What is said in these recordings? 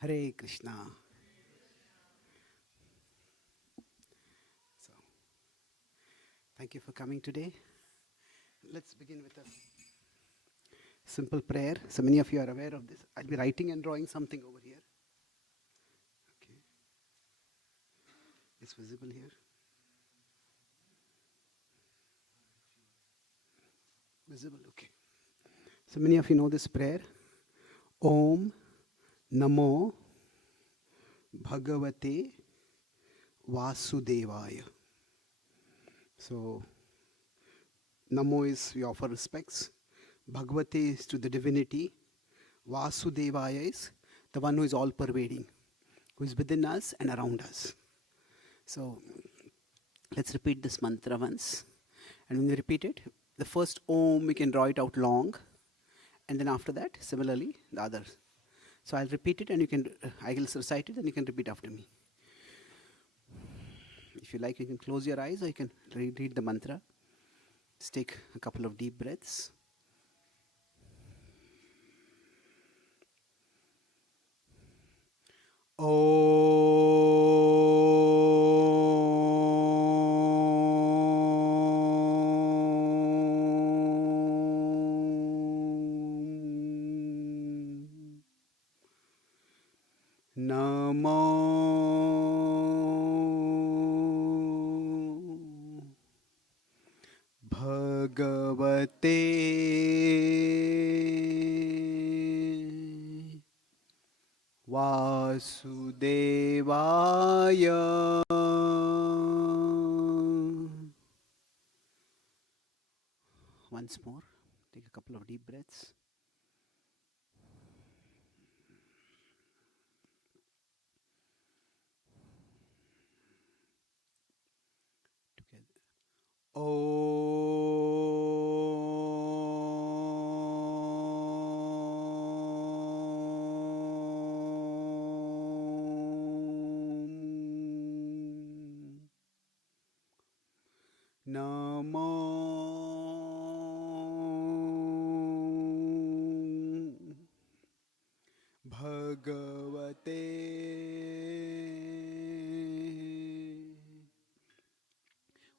Hare Krishna. So, thank you for coming today. Let's begin with a simple prayer. So many of you are aware of this. I'll be writing and drawing something over here. Okay. It's visible here. Visible, okay. So many of you know this prayer. Om Namo Bhagavate Vasudevaya. So, Namo is we offer respects. Bhagavate is to the divinity. Vasudevaya is the one who is all pervading, who is within us and around us. So, let's repeat this mantra once. And when we repeat it, the first Om, we can draw it out long. And then after that, similarly, the others. So I'll repeat it and I will recite it and you can repeat after me. If you like, you can close your eyes or you can read the mantra. Just take a couple of deep breaths. Namo Bhagavate Vasudevaya. Once more, take a couple of deep breaths. Together. Namo Bhagavate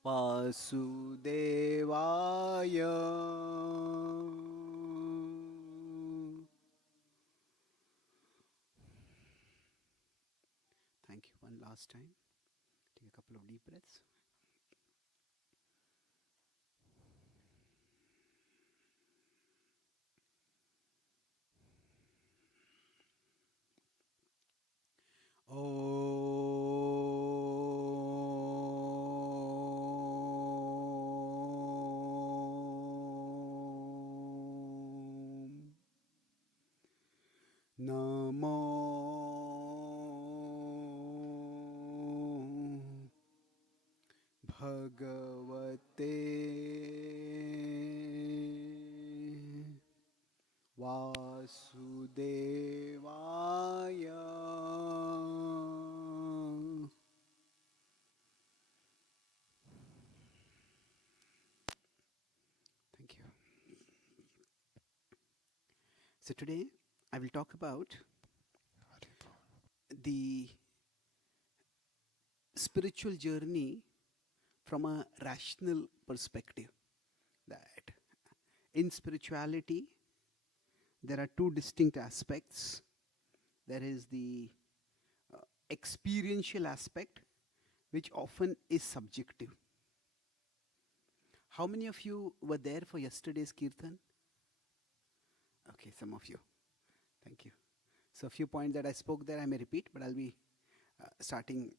Vasudevaya. Thank you. One last time. Take a couple of deep breaths. Namo Bhagavate Vasudevaya. Thank you. So today I will talk about the spiritual journey from a rational perspective. That in spirituality, there are two distinct aspects. There is the experiential aspect, which often is subjective. How many of you were there for yesterday's Kirtan? Okay, some of you. Thank you. So a few points that I spoke there I may repeat, but I'll be starting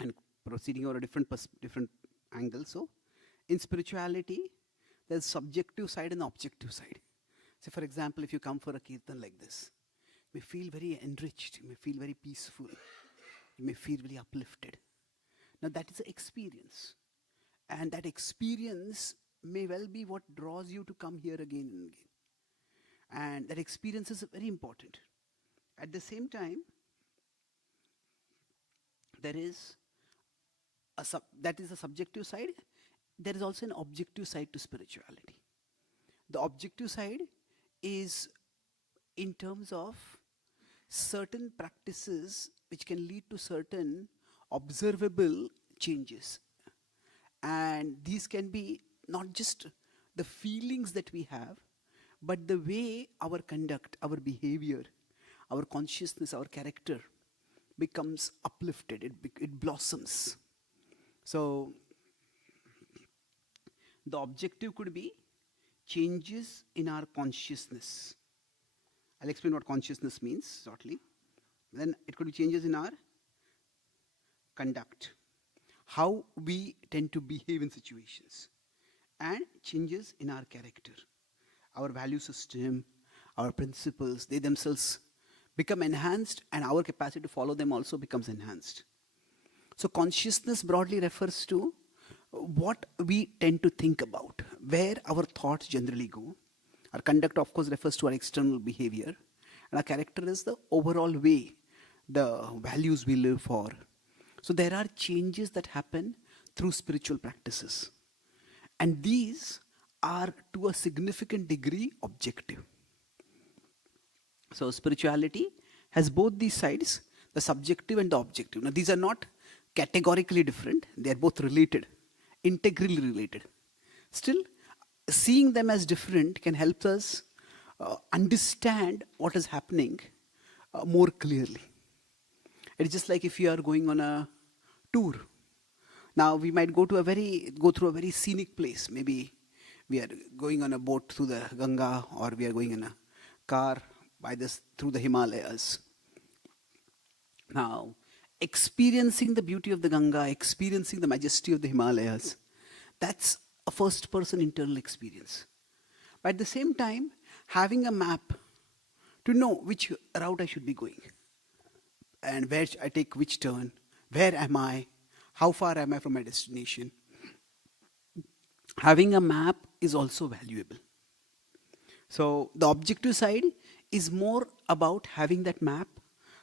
and proceeding over a different angle. So in spirituality, there's subjective side and objective side. So for example, if you come for a Kirtan like this, you may feel very enriched, you may feel very peaceful, you may feel very uplifted. Now that is an experience. And that experience may well be what draws you to come here again and again. And that experience is very important. At the same time, there is that is the subjective side. There is also an objective side to spirituality. The objective side is in terms of certain practices which can lead to certain observable changes. And these can be not just the feelings that we have, but the way our conduct, our behavior, our consciousness, our character becomes uplifted, it blossoms. So the objective could be changes in our consciousness. I'll explain what consciousness means shortly. Then it could be changes in our conduct, how we tend to behave in situations, and changes in our character, our value system, our principles, they themselves become enhanced, and our capacity to follow them also becomes enhanced. So consciousness broadly refers to what we tend to think about, where our thoughts generally go. Our conduct, of course, refers to our external behavior, and our character is the overall way, the values we live for. So there are changes that happen through spiritual practices, and these are to a significant degree objective. So spirituality has both these sides, the subjective and the objective. Now these are not categorically different, they are both related, integrally related. Still, seeing them as different can help us understand what is happening more clearly. It's just like if you are going on a tour. Now we might go through a very scenic place. Maybe we are going on a boat through the Ganga, or we are going in a car through the Himalayas. Now, experiencing the beauty of the Ganga, experiencing the majesty of the Himalayas, that's a first-person internal experience. But at the same time, having a map to know which route I should be going, and where I take which turn, where am I, how far am I from my destination. Having a map is also valuable. So the objective side is more about having that map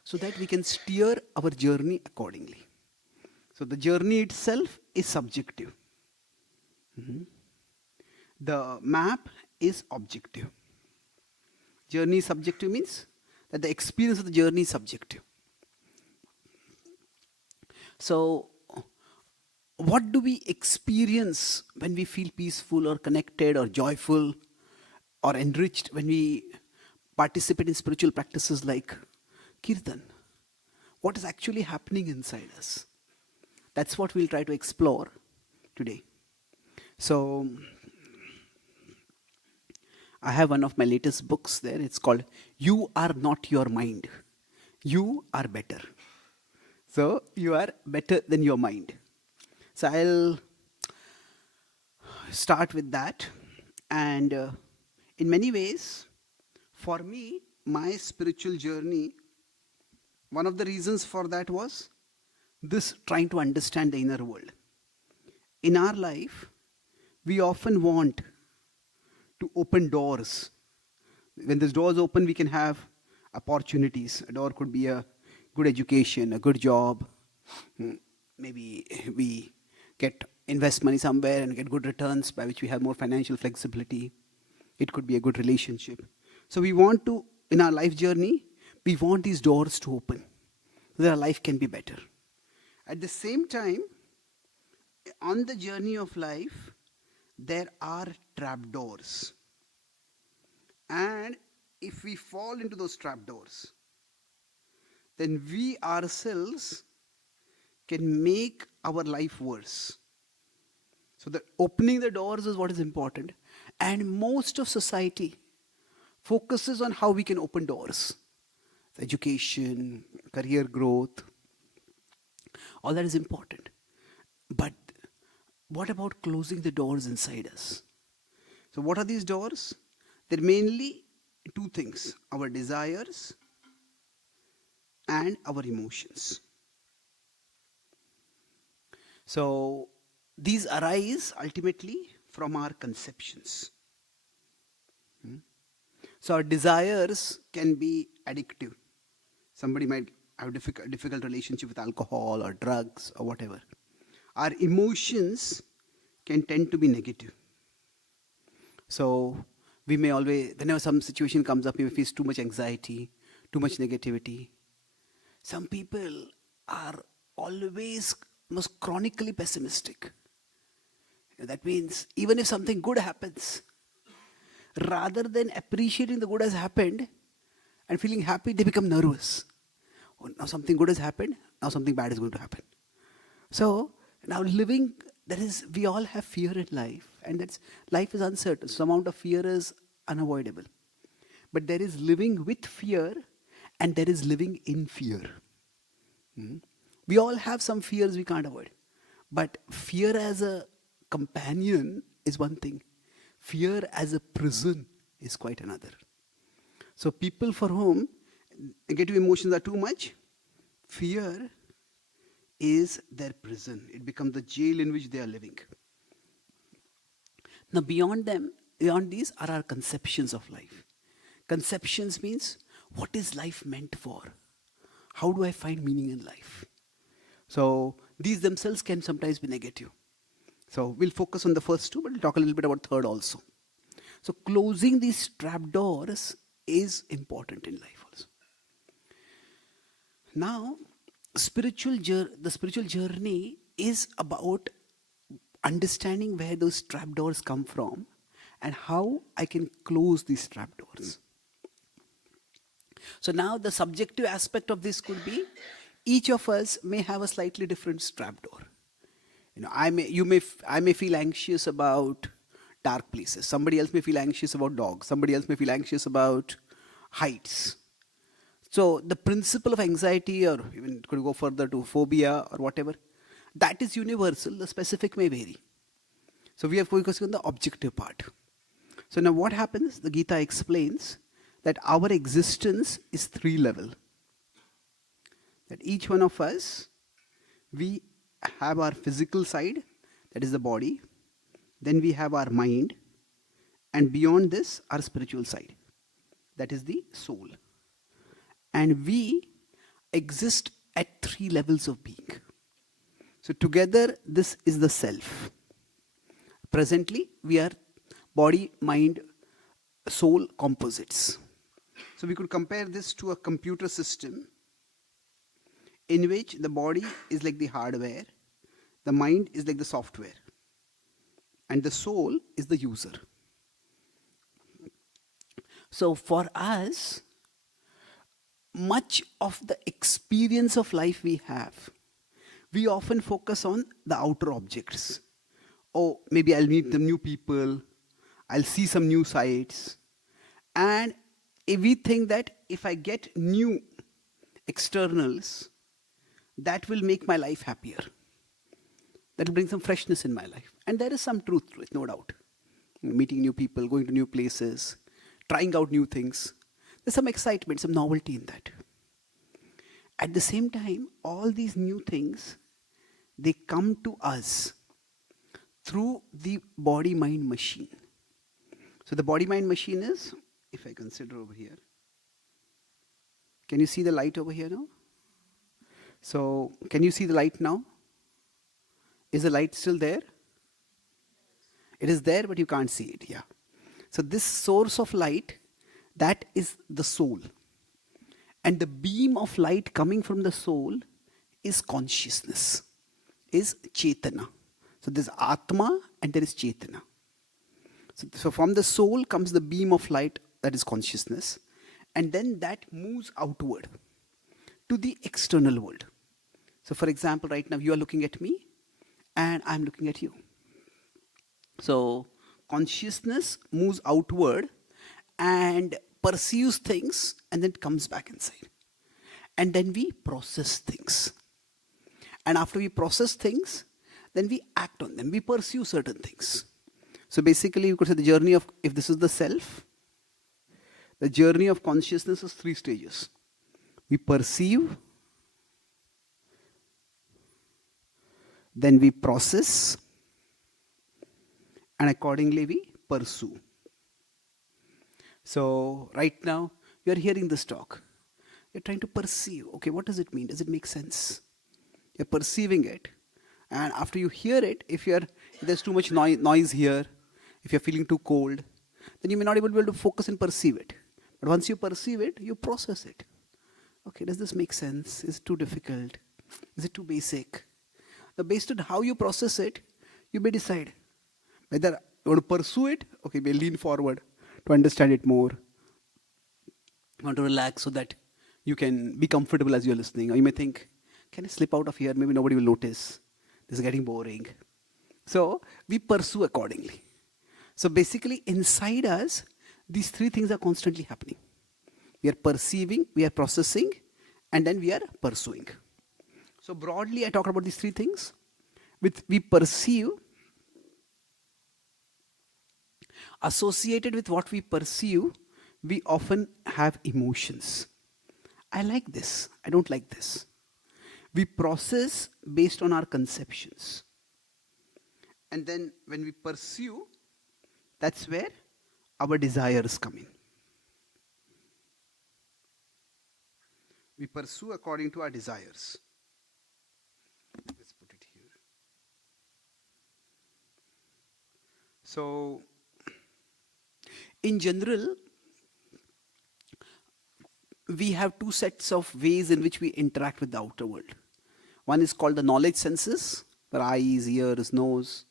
so that we can steer our journey accordingly. So the journey itself is subjective. The map is objective. Journey subjective means that the experience of the journey is subjective. So what do we experience when we feel peaceful or connected or joyful or enriched when we participate in spiritual practices like Kirtan? What is actually happening inside us? That's what we'll try to explore today. So I have one of my latest books there. It's called You Are Not Your Mind. You are better. So you are better than your mind. So I'll start with that. And in many ways, for me, my spiritual journey, one of the reasons for that was this trying to understand the inner world. In our life, we often want to open doors. When these doors open, we can have opportunities. A door could be a good education, a good job. Maybe we invest money somewhere and get good returns by which we have more financial flexibility. It could be a good relationship. So we want to, in our life journey, we want these doors to open so that our life can be better. At the same time, on the journey of life, there are trapdoors. And if we fall into those trapdoors, then we ourselves can make our life worse. So the opening the doors is what is important. And most of society focuses on how we can open doors. Education, career growth, all that is important. But what about closing the doors inside us? So what are these doors? They're mainly two things: our desires and our emotions. So these arise ultimately from our conceptions. So our desires can be addictive. Somebody might have a difficult relationship with alcohol or drugs or whatever. Our emotions can tend to be negative. So we may always, whenever some situation comes up, we face too much anxiety, too much negativity. Some people are always most chronically pessimistic. That means even if something good happens, rather than appreciating the good has happened and feeling happy, they become nervous. Oh, now something good has happened, now something bad is going to happen. So now living, we all have fear in life, and that's life is uncertain. Some amount of fear is unavoidable. But there is living with fear and there is living in fear. We all have some fears we can't avoid. But fear as a companion is one thing. Fear as a prison is quite another. So people for whom negative emotions are too much, fear is their prison. It becomes the jail in which they are living. Now beyond these are our conceptions of life. Conceptions means, what is life meant for? How do I find meaning in life? So these themselves can sometimes be negative. So we'll focus on the first two, but we'll talk a little bit about third also. So closing these trapdoors is important in life also. Now, the spiritual journey is about understanding where those trapdoors come from and how I can close these trapdoors. So now the subjective aspect of this could be, each of us may have a slightly different trapdoor. I may feel anxious about dark places. Somebody else may feel anxious about dogs. Somebody else may feel anxious about heights. So the principle of anxiety, or even it could go further to phobia or whatever, that is universal. The specific may vary. So we are focusing on the objective part. So now what happens? The Gita explains that our existence is 3-level. That each one of us, we have our physical side, that is the body. Then we have our mind. And beyond this, our spiritual side, that is the soul. And we exist at 3 levels of being. So together, this is the self. Presently, we are body, mind, soul composites. So we could compare this to a computer system in which the body is like the hardware, the mind is like the software, and the soul is the user. So for us, much of the experience of life we have, we often focus on the outer objects. Oh, maybe I'll meet the new people, I'll see some new sights. And if we think that if I get new externals, that will make my life happier. That will bring some freshness in my life. And there is some truth to it, no doubt. Meeting new people, going to new places, trying out new things. There's some excitement, some novelty in that. At the same time, all these new things, they come to us through the body-mind machine. So the body-mind machine is, if I consider over here, can you see the light over here now? So can you see the light now? Is the light still there? It is there, but you can't see it, yeah. So this source of light, that is the soul. And the beam of light coming from the soul is consciousness, is Chaitanya. So there's Atma and there is Chaitanya. So from the soul comes the beam of light, that is consciousness. And then that moves outward to the external world. So for example, right now you are looking at me and I'm looking at you. So consciousness moves outward and perceives things and then comes back inside. And then we process things. And after we process things, then we act on them. We pursue certain things. So basically you could say the journey of, if this is the self, the journey of consciousness is 3 stages. We perceive, then we process, and accordingly we pursue. So right now you are hearing this talk. You're trying to perceive. Okay, what does it mean? Does it make sense? You're perceiving it. And after you hear it, if there's too much noise here, if you're feeling too cold, then you may not be able to focus and perceive it. But once you perceive it, you process it. Okay, does this make sense? Is it too difficult? Is it too basic? Now, based on how you process it, you may decide whether you want to pursue it. Okay, you may lean forward to understand it more. You want to relax so that you can be comfortable as you're listening. Or you may think, can I slip out of here? Maybe nobody will notice. This is getting boring. So we pursue accordingly. So basically, inside us, these three things are constantly happening. We are perceiving, we are processing, and then we are pursuing. So broadly, I talked about these three things. We perceive, associated with what we perceive, we often have emotions. I like this, I don't like this. We process based on our conceptions. And then when we pursue, that's where our desires come in. We pursue according to our desires. Let's put it here. So, in general, we have two sets of ways in which we interact with the outer world. One is called the knowledge senses, for eyes, ears, nose,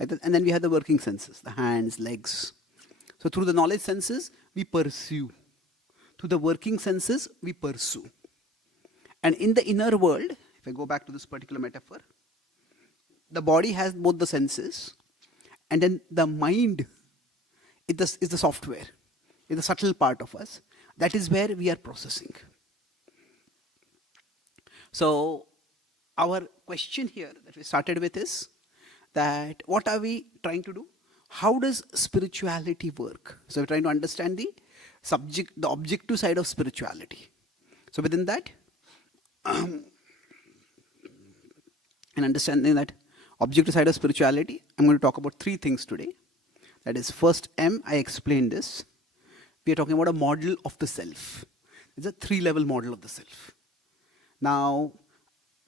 like that. And then we have the working senses, the hands, legs. So through the knowledge senses, we pursue. Through the working senses, we pursue. And in the inner world, if I go back to this particular metaphor, the body has both the senses, and then the mind is the software, is the subtle part of us. That is where we are processing. So our question here that we started with is that what are we trying to do? How does spirituality work? So we're trying to understand the objective side of spirituality. So within that, and understanding that objective side of spirituality, I'm going to talk about three things today. That is, first M, I explained this. We are talking about a model of the self. It's a three-level model of the self. Now,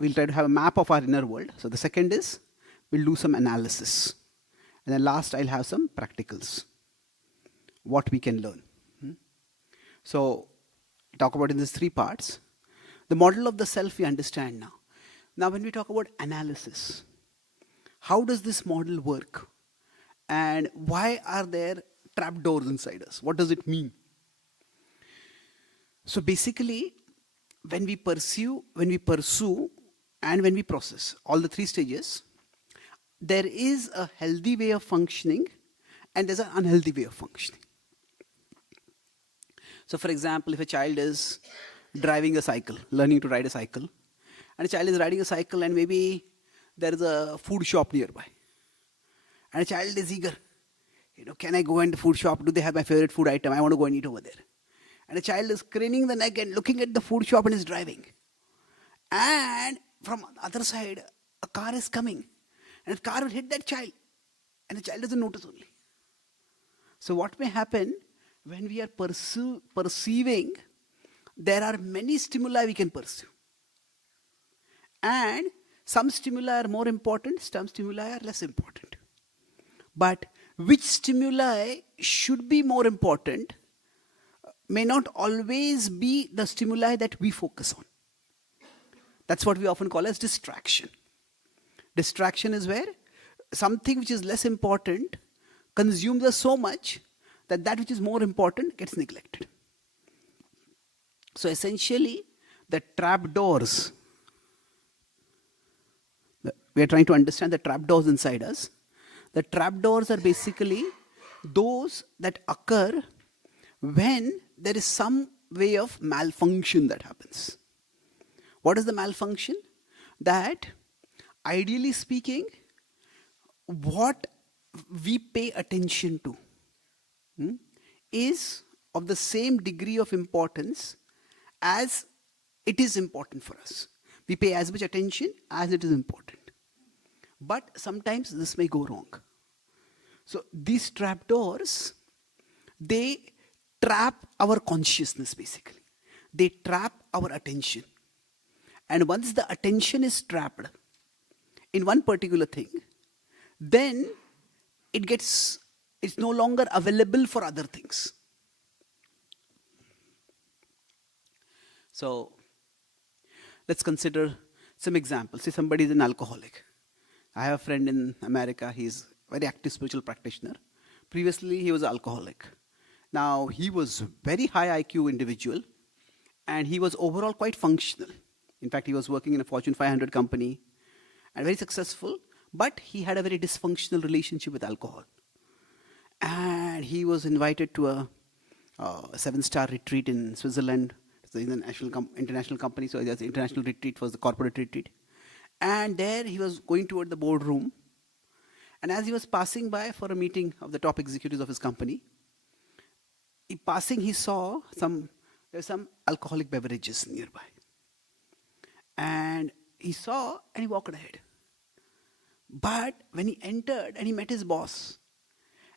we'll try to have a map of our inner world. So the second is, we'll do some analysis. And then last, I'll have some practicals. What we can learn. So, talk about in these three parts. The model of the self we understand now. Now, when we talk about analysis, how does this model work? And why are there trapdoors inside us? What does it mean? So basically, when we pursue, and when we process, all the three stages, there is a healthy way of functioning and there's an unhealthy way of functioning. So for example, if a child is driving a cycle, learning to ride a cycle, and a child is riding a cycle and maybe there is a food shop nearby. And a child is eager. Can I go into the food shop? Do they have my favorite food item? I want to go and eat over there. And a child is craning the neck and looking at the food shop and is driving. And from the other side, a car is coming. And the car will hit that child. And the child doesn't notice only. So what may happen when we are perceiving, there are many stimuli we can pursue. And some stimuli are more important, some stimuli are less important. But which stimuli should be more important may not always be the stimuli that we focus on. That's what we often call as distraction. Distraction is where something which is less important consumes us so much that that which is more important gets neglected. So essentially, the trapdoors, we are trying to understand the trapdoors inside us. The trapdoors are basically those that occur when there is some way of malfunction that happens. What is the malfunction? That, ideally speaking, what we pay attention to is of the same degree of importance as it is important for us. We pay as much attention as it is important. But sometimes this may go wrong. So these trapdoors, they trap our consciousness basically. They trap our attention. And once the attention is trapped in one particular thing, then it's no longer available for other things. So Let's consider some examples. Say somebody is an alcoholic. I have a friend in America. He's a very active spiritual practitioner. Previously, he was an alcoholic. Now, he was very high IQ individual, and he was overall quite functional. In fact, he was working in a Fortune 500 company and very successful, but he had a very dysfunctional relationship with alcohol. And he was invited to a 7-star retreat in Switzerland. It's an international company, so the international retreat was the corporate retreat. And there he was going toward the boardroom. And as he was passing by for a meeting of the top executives of his company, he saw there were some alcoholic beverages nearby. And he saw and he walked ahead. But when he entered and he met his boss,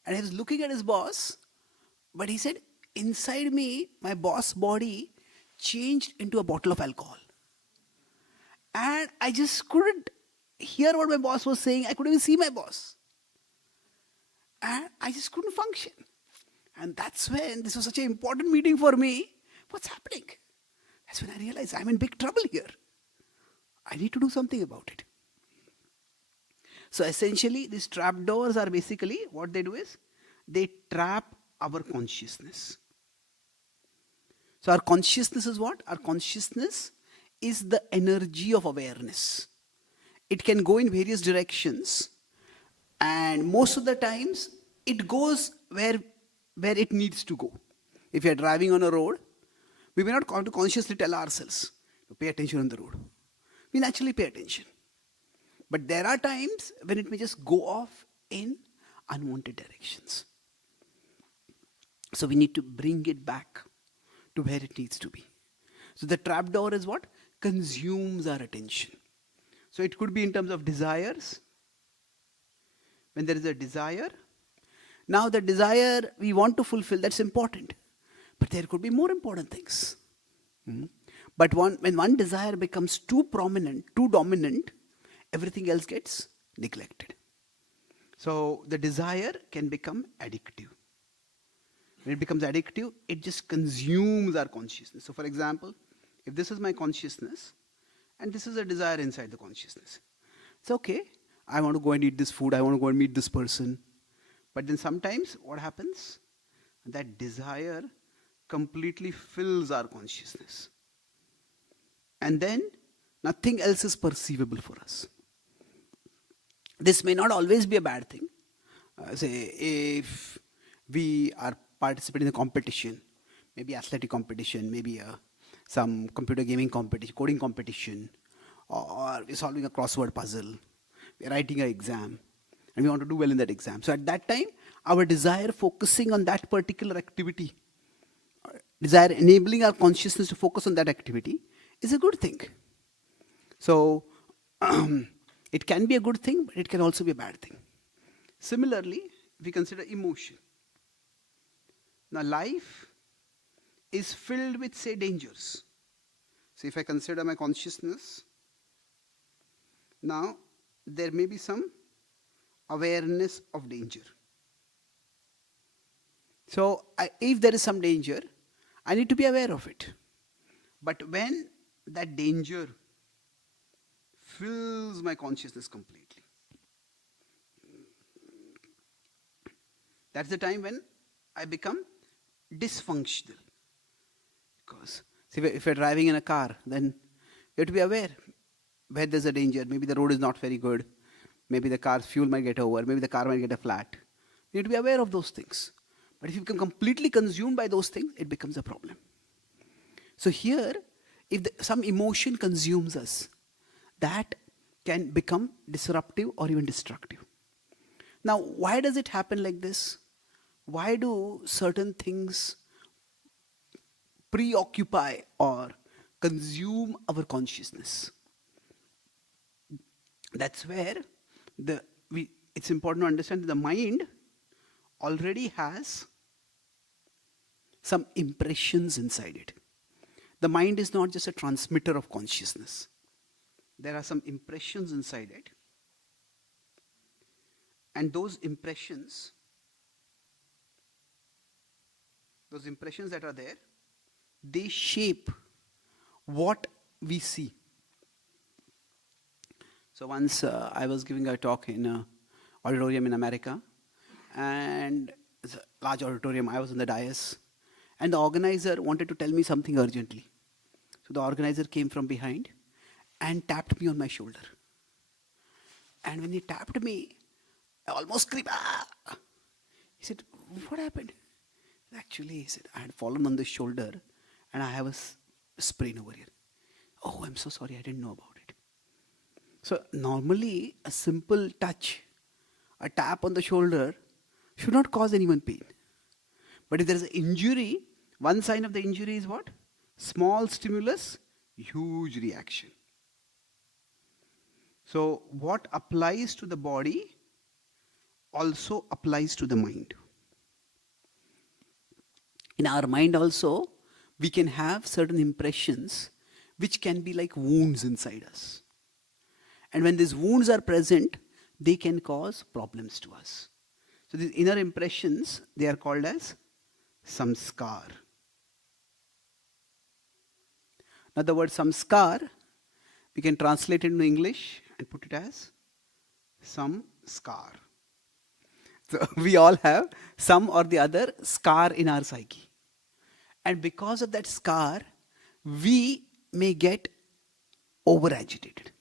and he was looking at his boss, but he said, inside me, my boss' body changed into a bottle of alcohol. And I just couldn't hear what my boss was saying. I couldn't even see my boss. And I just couldn't function. And that's when this was such an important meeting for me. What's happening? That's when I realized I'm in big trouble here. I need to do something about it. So essentially, these trapdoors are basically, what they do is, they trap our consciousness. So our consciousness is what? Our consciousness is the energy of awareness. It can go in various directions, and most of the times, it goes where it needs to go. If you are driving on a road, we may not consciously tell ourselves to pay attention on the road. We naturally pay attention. But there are times when it may just go off in unwanted directions. So we need to bring it back to where it needs to be. So the trapdoor is what? Consumes our attention. So it could be in terms of desires. When there is a desire, now the desire we want to fulfill, that's important. But there could be more important things. But when one desire becomes too prominent, too dominant, everything else gets neglected. So the desire can become addictive. When it becomes addictive, it just consumes our consciousness. So for example, if this is my consciousness, and this is a desire inside the consciousness, it's okay, I want to go and eat this food, I want to go and meet this person. But then sometimes what happens? That desire completely fills our consciousness. And then nothing else is perceivable for us. This may not always be a bad thing. Say, if we are participating in a competition, maybe athletic competition, maybe some computer gaming competition, coding competition, or we're solving a crossword puzzle, we're writing an exam, and we want to do well in that exam. So at that time, our desire focusing on that particular activity, desire enabling our consciousness to focus on that activity, is a good thing. So it can be a good thing, but it can also be a bad thing. Similarly, if we consider emotion. Now life is filled with, say, dangers. So if I consider my consciousness, now there may be some awareness of danger. So if there is some danger, I need to be aware of it. But when that danger fills my consciousness completely, that's the time when I become dysfunctional. Because see, if you're driving in a car, then you have to be aware where there's a danger. Maybe the road is not very good. Maybe the car's fuel might get over. Maybe the car might get a flat. You need to be aware of those things. But if you become completely consumed by those things, it becomes a problem. So here, if some emotion consumes us, that can become disruptive or even destructive. Now, why does it happen like this? Why do certain things preoccupy or consume our consciousness? That's where it's important to understand that the mind already has some impressions inside it. The mind is not just a transmitter of consciousness. There are some impressions inside it. And those impressions that are there, they shape what we see. So once I was giving a talk in an auditorium in America, and it's a large auditorium. I was on the dais, and the organizer wanted to tell me something urgently. So the organizer came from behind and tapped me on my shoulder. And when he tapped me, I almost screamed, "Ah!" He said, "What happened?" Actually, he said, "I had fallen on the shoulder and I have a sprain over here." "Oh, I'm so sorry, I didn't know about it." So normally, a simple touch, a tap on the shoulder, should not cause anyone pain. But if there is an injury, one sign of the injury is what? Small stimulus, huge reaction. So what applies to the body also applies to the mind. In our mind also, we can have certain impressions which can be like wounds inside us. And when these wounds are present, they can cause problems to us. So these inner impressions, they are called as samskar. Now the word samskar, we can translate it into English and put it as samskar. So we all have some or the other scar in our psyche. And because of that scar, we may get over agitated.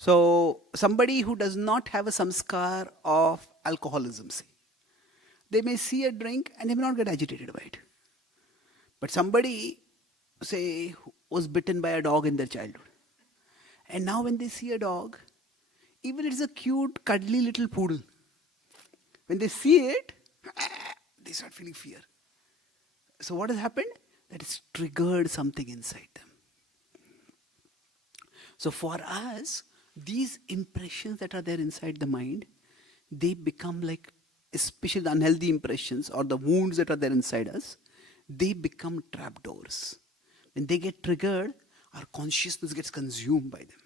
So somebody who does not have a samskar of alcoholism, say, they may see a drink and they may not get agitated by it. But somebody, say, who was bitten by a dog in their childhood, and now when they see a dog, even if it's a cute, cuddly little poodle, when they see it, they start feeling fear. So what has happened? That has triggered something inside them. So for us, these impressions that are there inside the mind, they become like, especially the unhealthy impressions or the wounds that are there inside us, they become trapdoors. When they get triggered, our consciousness gets consumed by them.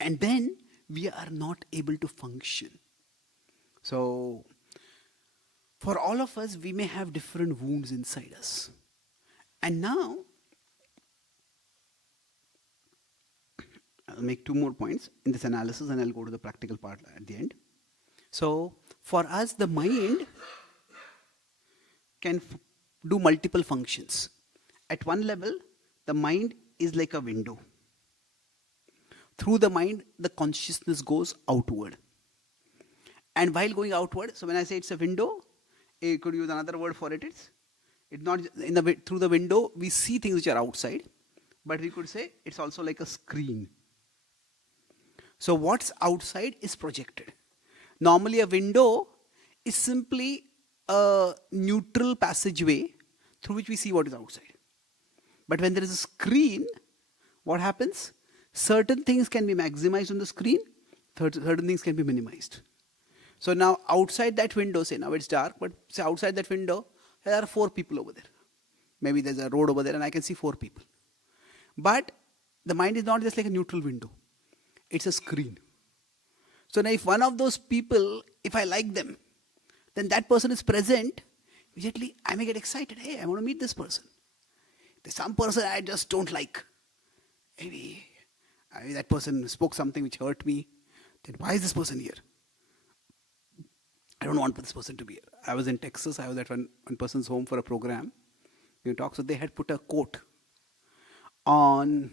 And then we are not able to function. So for all of us, we may have different wounds inside us. And now, I'll make two more points in this analysis and I'll go to the practical part at the end. So for us, the mind can do multiple functions. At one level, the mind is like a window. Through the mind, the consciousness goes outward. And while going outward, so when I say it's a window, I could use another word for it. It's not in the through the window we see things which are outside, but we could say it's also like a screen. So what's outside is projected. Normally a window is simply a neutral passageway through which we see what is outside. But when there is a screen, what happens? Certain things can be maximized on the screen, certain things can be minimized. So now outside that window, say now it's dark, but say outside that window, there are 4 people over there. Maybe there's a road over there and I can see 4 people. But the mind is not just like a neutral window. It's a screen. So now if one of those people, if I like them, then that person is present, immediately I may get excited. Hey, I want to meet this person. There's some person I just don't like. Maybe that person spoke something which hurt me. Then why is this person here? I don't want this person to be here. I was in Texas. I was at one person's home for a program. We talked. So they had put a quote on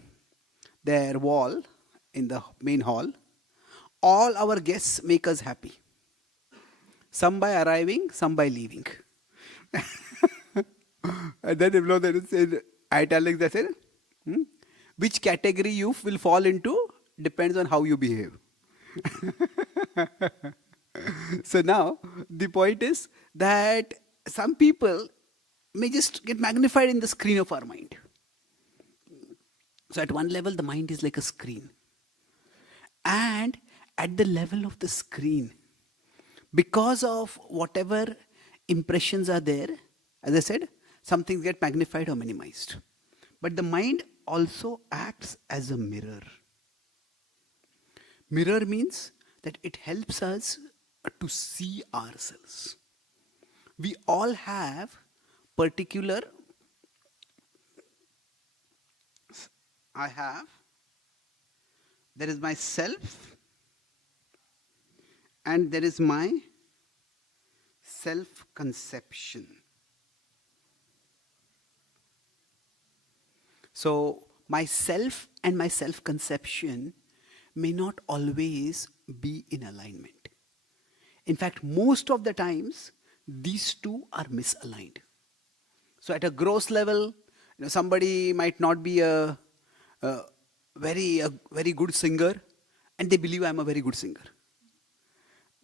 their wall in the main hall. All our guests make us happy. Some by arriving, some by leaving. And then they said, italics, they said, which category you will fall into depends on how you behave. So now the point is that some people may just get magnified in the screen of our mind. So at one level, the mind is like a screen. And at the level of the screen, because of whatever impressions are there, as I said, some things get magnified or minimized. But the mind also acts as a mirror. Mirror means that it helps us to see ourselves. We all have particular, I have there is my self, and there is my self-conception. So my self and my self-conception may not always be in alignment. In fact, most of the times, these two are misaligned. So at a gross level, somebody might not be a very good singer, and they believe I'm a very good singer.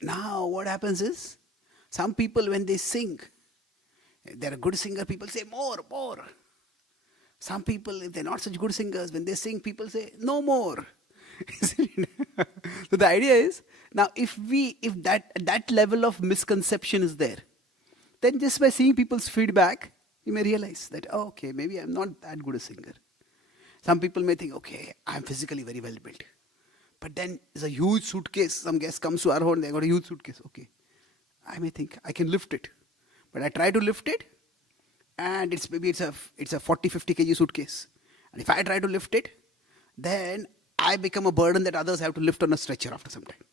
Now what happens is, some people when they sing, if they're a good singer, people say more, more. Some people, if they're not such good singers, when they sing, people say no more. So the idea is, now if that level of misconception is there, then just by seeing people's feedback, you may realize that, oh, okay, maybe I'm not that good a singer. Some people may think, okay, I'm physically very well built. But then there's a huge suitcase. Some guest comes to our home, they got a huge suitcase. Okay, I may think I can lift it. But I try to lift it, and it's a 40, 50 kg suitcase. And if I try to lift it, then I become a burden that others have to lift on a stretcher after some time.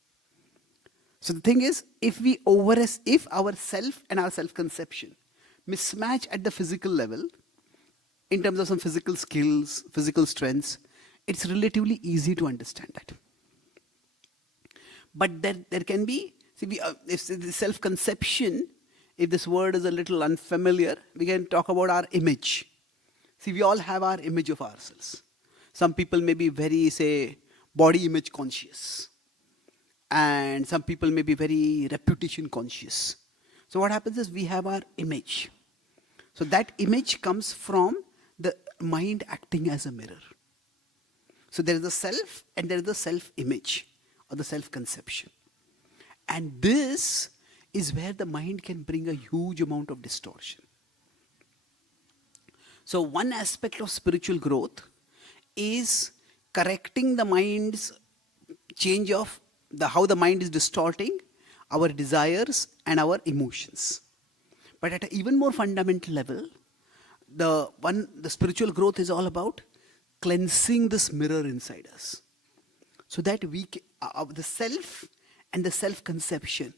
So the thing is, if our self and our self-conception mismatch at the physical level, in terms of some physical skills, physical strengths, it's relatively easy to understand that. But there can be, if the self-conception, if this word is a little unfamiliar, we can talk about our image. See, we all have our image of ourselves. Some people may be very, say, body image conscious. And some people may be very reputation conscious. So what happens is, we have our image. So that image comes from the mind acting as a mirror. So there is the self and there is the self-image or the self-conception. And this is where the mind can bring a huge amount of distortion. So one aspect of spiritual growth is correcting the mind's change of how the mind is distorting our desires and our emotions. But at an even more fundamental level, the spiritual growth is all about cleansing this mirror inside us, so that the self and the self-conception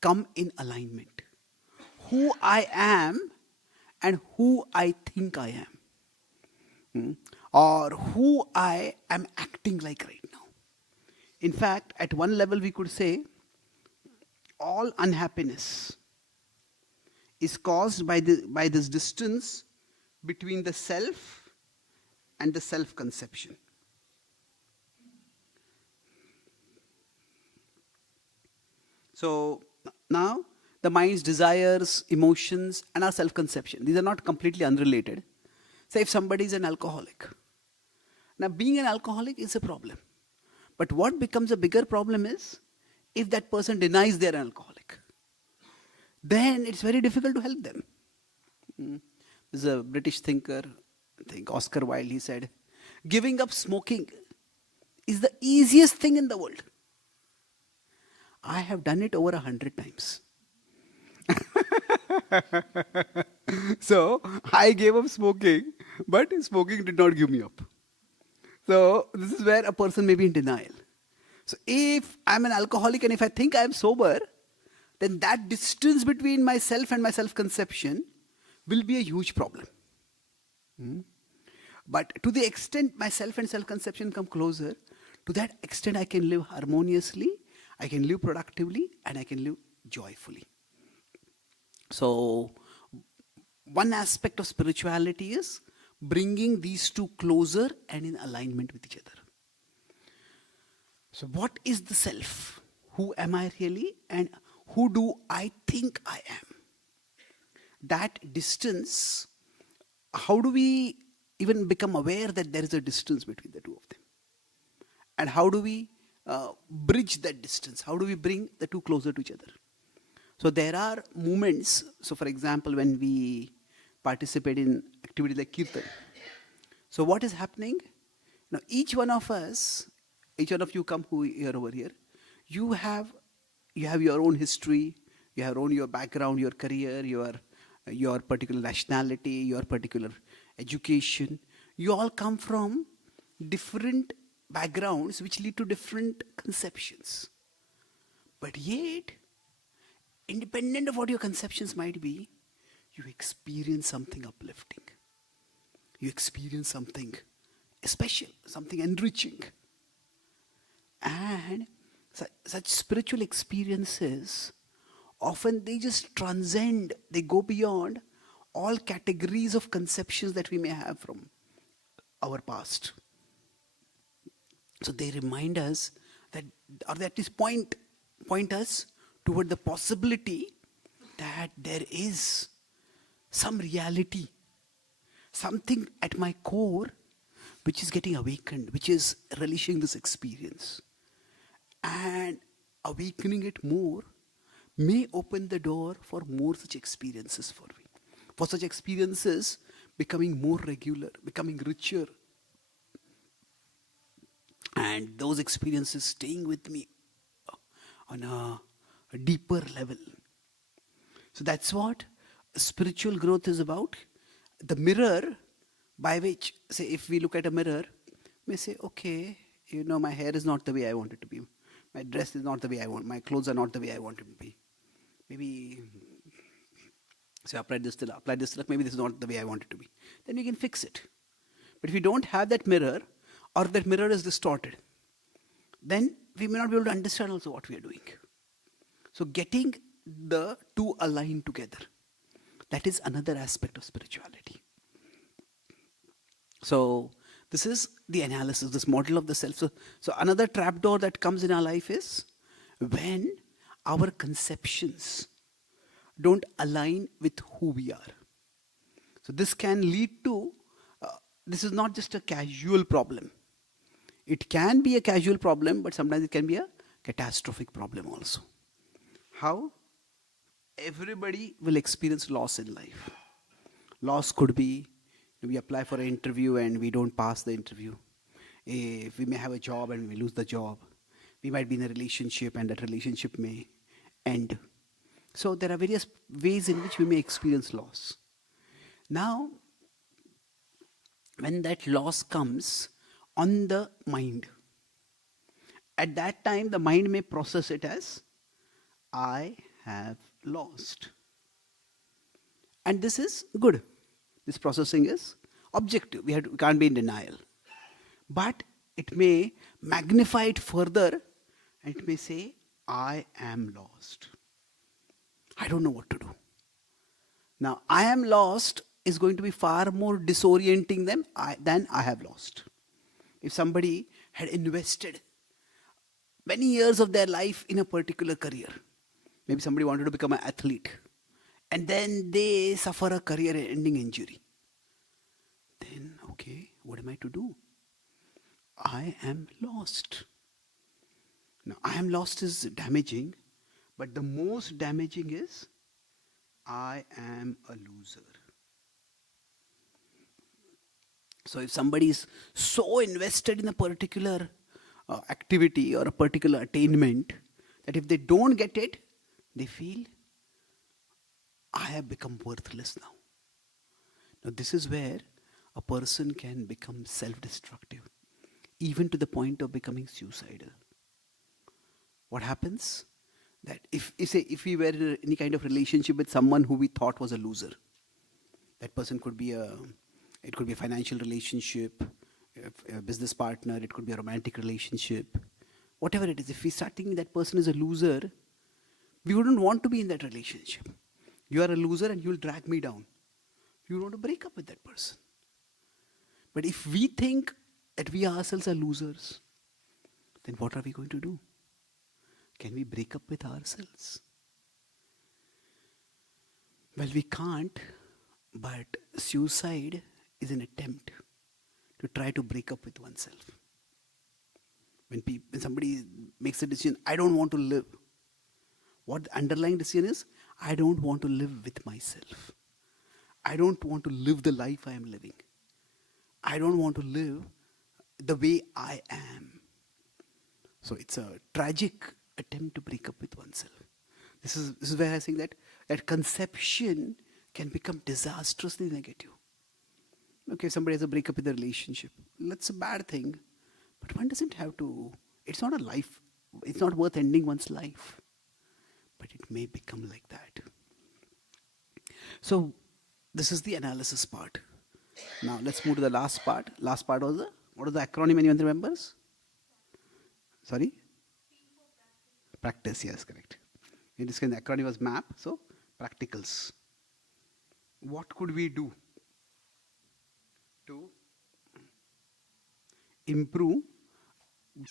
come in alignment. Who I am and who I think I am, or who I am acting like right now. In fact, at one level we could say, all unhappiness is caused by this distance between the self and the self-conception. So now the mind's desires, emotions, and our self-conception, these are not completely unrelated. Say if somebody is an alcoholic. Now being an alcoholic is a problem. But what becomes a bigger problem is, if that person denies they're an alcoholic, then it's very difficult to help them. There's a British thinker, I think Oscar Wilde, he said, giving up smoking is the easiest thing in the world. I have done it over 100 times. So I gave up smoking, but smoking did not give me up. So this is where a person may be in denial. So if I'm an alcoholic and if I think I'm sober, then that distance between myself and my self-conception will be a huge problem. But to the extent my self and self-conception come closer, to that extent I can live harmoniously, I can live productively, and I can live joyfully. So one aspect of spirituality is bringing these two closer and in alignment with each other. So what is the self? Who am I really? And who do I think I am? That distance, how do we even become aware that there is a distance between the two of them? And how do we bridge that distance? How do we bring the two closer to each other? So there are moments. So for example, when we participate in activities like Kirtan. So what is happening? Now each one of us, each one of you come here over here, you have your own history, you have your background, your career, your particular nationality, your particular education. You all come from different backgrounds which lead to different conceptions. But yet, independent of what your conceptions might be, you experience something uplifting. You experience something special, something enriching. And such spiritual experiences, often they just transcend, they go beyond all categories of conceptions that we may have from our past. So they remind us that, or at least point us toward the possibility that there is some reality, something at my core which is getting awakened, which is relishing this experience. And awakening it more may open the door for more such experiences for me. For such experiences becoming more regular, becoming richer. And those experiences staying with me on a deeper level. So that's what spiritual growth is about. The mirror by which, say, if we look at a mirror, may say, okay, my hair is not the way I want it to be. My dress is not the way I want. My clothes are not the way I want it to be. Maybe, say, apply this to look, maybe this is not the way I want it to be. Then we can fix it. But if we don't have that mirror, or that mirror is distorted, then we may not be able to understand also what we are doing. So getting the two aligned together, that is another aspect of spirituality. So this is the analysis, this model of the self. So another trapdoor that comes in our life is when our conceptions don't align with who we are. So this can lead to, this is not just a casual problem. It can be a casual problem, but sometimes it can be a catastrophic problem also. How? Everybody will experience loss in life. Loss could be, we apply for an interview and we don't pass the interview. If we may have a job and we lose the job. We might be in a relationship and that relationship may end. So there are various ways in which we may experience loss. Now, when that loss comes on the mind, at that time the mind may process it as, I have lost. And this is good. This processing is objective. We can't be in denial. But it may magnify it further and it may say, I am lost. I don't know what to do. Now, I am lost is going to be far more disorienting than I have lost. If somebody had invested many years of their life in a particular career, maybe somebody wanted to become an athlete, and then they suffer a career-ending injury, then, okay, what am I to do? I am lost. Now, I am lost is damaging, but the most damaging is, I am a loser. So if somebody is so invested in a particular activity or a particular attainment, that if they don't get it, they feel, I have become worthless now. Now this is where a person can become self-destructive, even to the point of becoming suicidal. What happens? That if we were in any kind of relationship with someone who we thought was a loser, that person could be it could be a financial relationship, a business partner, it could be a romantic relationship, whatever it is. If we start thinking that person is a loser, we wouldn't want to be in that relationship. You are a loser and you will drag me down. You want to break up with that person. But if we think that we ourselves are losers, then what are we going to do? Can we break up with ourselves? Well, we can't, but suicide is an attempt to try to break up with oneself. When somebody makes a decision, I don't want to live. What the underlying decision is, I don't want to live with myself. I don't want to live the life I am living. I don't want to live the way I am. So it's a tragic attempt to break up with oneself. This is where I think that conception can become disastrously negative. Okay, somebody has a breakup in the relationship. That's a bad thing. But one doesn't have to, it's not a life, it's not worth ending one's life. But it may become like that. So this is the analysis part. Now let's move to the last part. Last part was what was the acronym, anyone remembers? Sorry? Practice, yes, correct. In this case, the acronym was MAP, so practicals. What could we do to improve,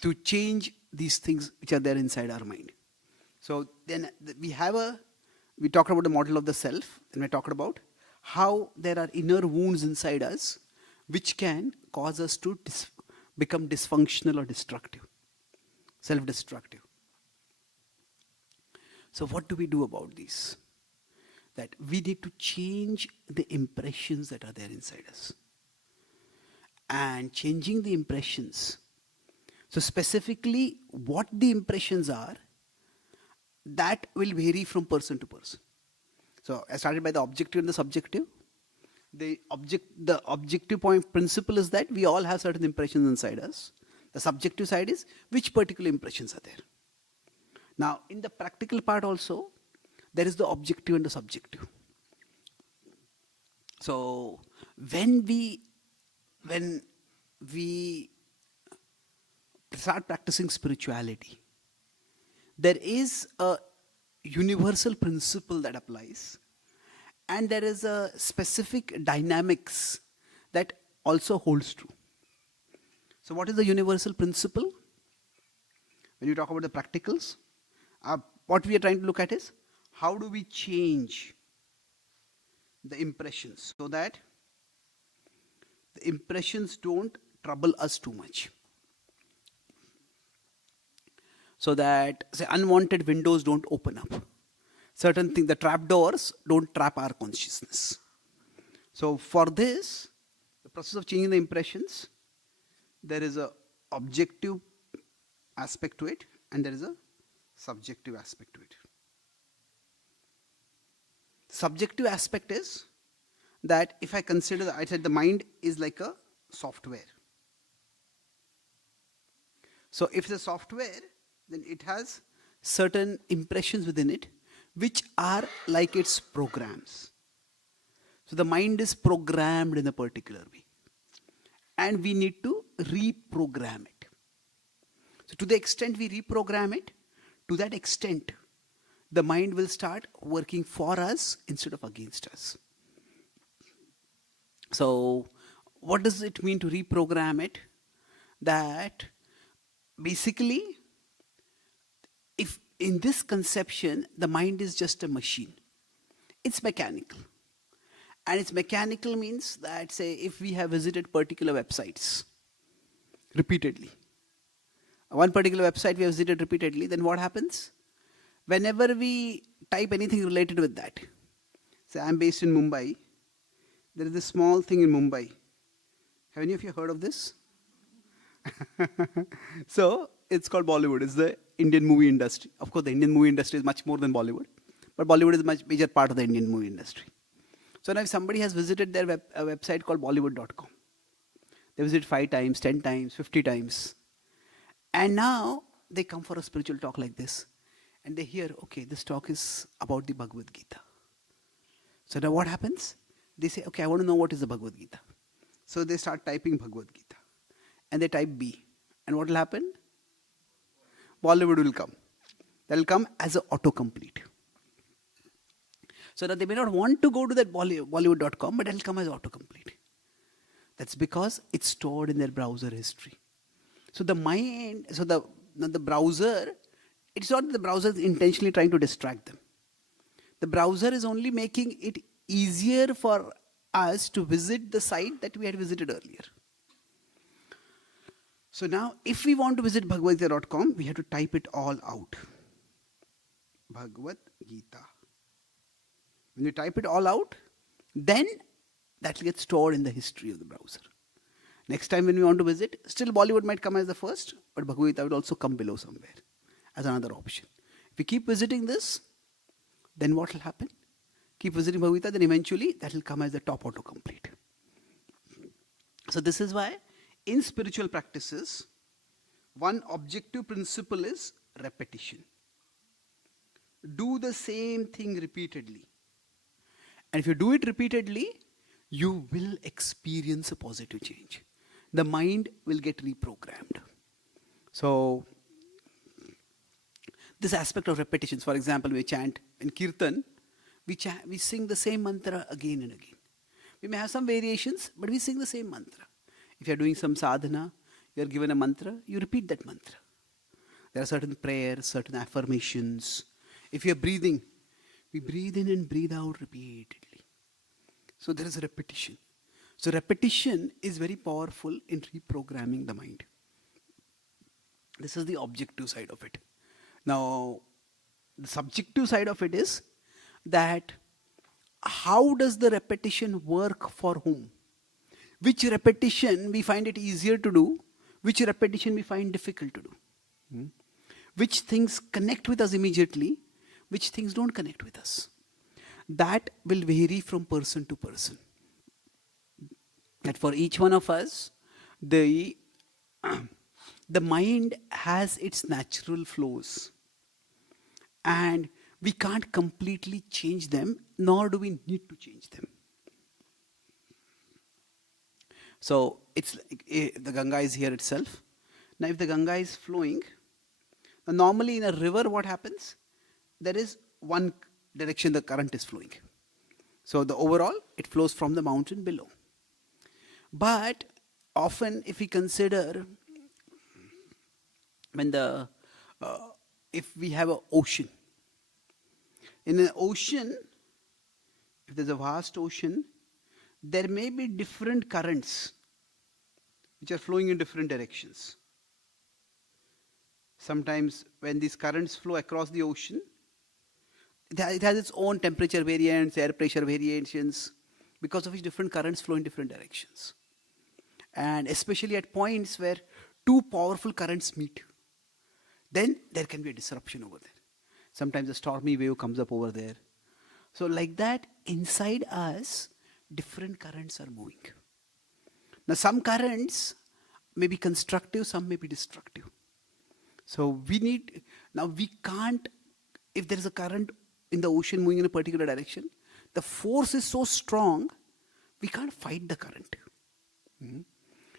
to change these things which are there inside our mind? So then we talked about the model of the self, and we talked about how there are inner wounds inside us which can cause us to become dysfunctional or destructive, self-destructive. So what do we do about these? That we need to change the impressions that are there inside us. And changing the impressions. So specifically what the impressions are, that will vary from person to person. So I started by the objective and the subjective. The objective point principle is that we all have certain impressions inside us. The subjective side is which particular impressions are there. Now in the practical part also, there is the objective and the subjective. So when we start practicing spirituality, there is a universal principle that applies, and there is a specific dynamics that also holds true. So what is the universal principle? When you talk about the practicals, what we are trying to look at is how do we change the impressions so that the impressions don't trouble us too much. So that, say, unwanted windows don't open up. Certain things, the trap doors don't trap our consciousness. So for this, the process of changing the impressions, there is a objective aspect to it and there is a subjective aspect to it. Subjective aspect is that if I consider, I said the mind is like a software. So if it's a software, then it has certain impressions within it which are like its programs. So the mind is programmed in a particular way and we need to reprogram it. So to the extent we reprogram it, to that extent the mind will start working for us instead of against us. So what does it mean to reprogram it? That basically, if in this conception, the mind is just a machine, it's mechanical. And it's mechanical means that, say, if we have visited particular websites repeatedly, one particular website we have visited repeatedly, then what happens? Whenever we type anything related with that, say I'm based in Mumbai, there is this small thing in Mumbai. Have any of you heard of this? So it's called Bollywood. It's the Indian movie industry. Of course, the Indian movie industry is much more than Bollywood, but Bollywood is a much major part of the Indian movie industry. So now if somebody has visited their a website called Bollywood.com, they visit 5 times, 10 times, 50 times, and now they come for a spiritual talk like this, and they hear, okay, this talk is about the Bhagavad Gita. So now what happens? They say, okay, I want to know what is the Bhagavad Gita. So they start typing Bhagavad Gita, and they type B, and what will happen? Bollywood will come. That will come as an autocomplete. So that they may not want to go to that Bollywood.com, but it will come as autocomplete. That's because it's stored in their browser history. So the mind, so the browser, it's not that the browser is intentionally trying to distract them. The browser is only making it easier for us to visit the site that we had visited earlier. So now, if we want to visit bhagavad-gita.com, we have to type it all out. Bhagavad Gita. When you type it all out, then that gets stored in the history of the browser. Next time when we want to visit, still Bollywood might come as the first, but Bhagavad Gita would also come below somewhere as another option. If we keep visiting this, then what will happen? Keep visiting Bhagavad Gita, then eventually that will come as the top autocomplete. So this is why in spiritual practices, one objective principle is repetition. Do the same thing repeatedly. And if you do it repeatedly, you will experience a positive change. The mind will get reprogrammed. So, this aspect of repetitions, for example, we chant in Kirtan, we sing the same mantra again and again. We may have some variations, but we sing the same mantra. If you are doing some sadhana, you are given a mantra, you repeat that mantra. There are certain prayers, certain affirmations. If you are breathing, we breathe in and breathe out repeatedly. So there is a repetition. So repetition is very powerful in reprogramming the mind. This is the objective side of it. Now, the subjective side of it is that how does the repetition work for whom? Which repetition we find it easier to do, which repetition we find difficult to do. Which things connect with us immediately, which things don't connect with us. That will vary from person to person. That for each one of us, the mind has its natural flows. And we can't completely change them, nor do we need to change them. So it's like the Ganga is here itself. Now if the Ganga is flowing, normally in a river what happens? There is one direction the current is flowing. So the overall, it flows from the mountain below. But often if we consider when if we have an ocean, in an ocean, if there's a vast ocean, there may be different currents which are flowing in different directions. Sometimes when these currents flow across the ocean, it has its own temperature variants, air pressure variations, because of which different currents flow in different directions. And especially at points where two powerful currents meet, then there can be a disruption over there. Sometimes a stormy wave comes up over there. So like that, inside us, different currents are moving. Now some currents may be constructive, some may be destructive. So we can't, if there is a current in the ocean moving in a particular direction, the force is so strong, we can't fight the current.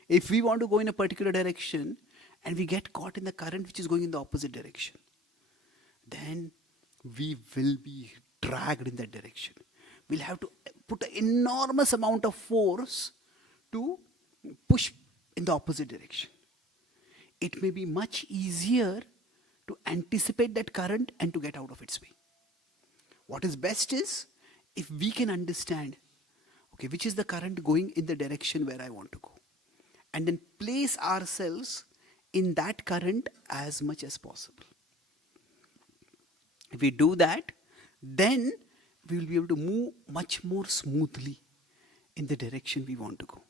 If we want to go in a particular direction and we get caught in the current which is going in the opposite direction, then we will be dragged in that direction. We'll have to put an enormous amount of force to push in the opposite direction. It may be much easier to anticipate that current and to get out of its way. What is best is if we can understand, okay, which is the current going in the direction where I want to go, and then place ourselves in that current as much as possible. If we do that, then we will be able to move much more smoothly in the direction we want to go.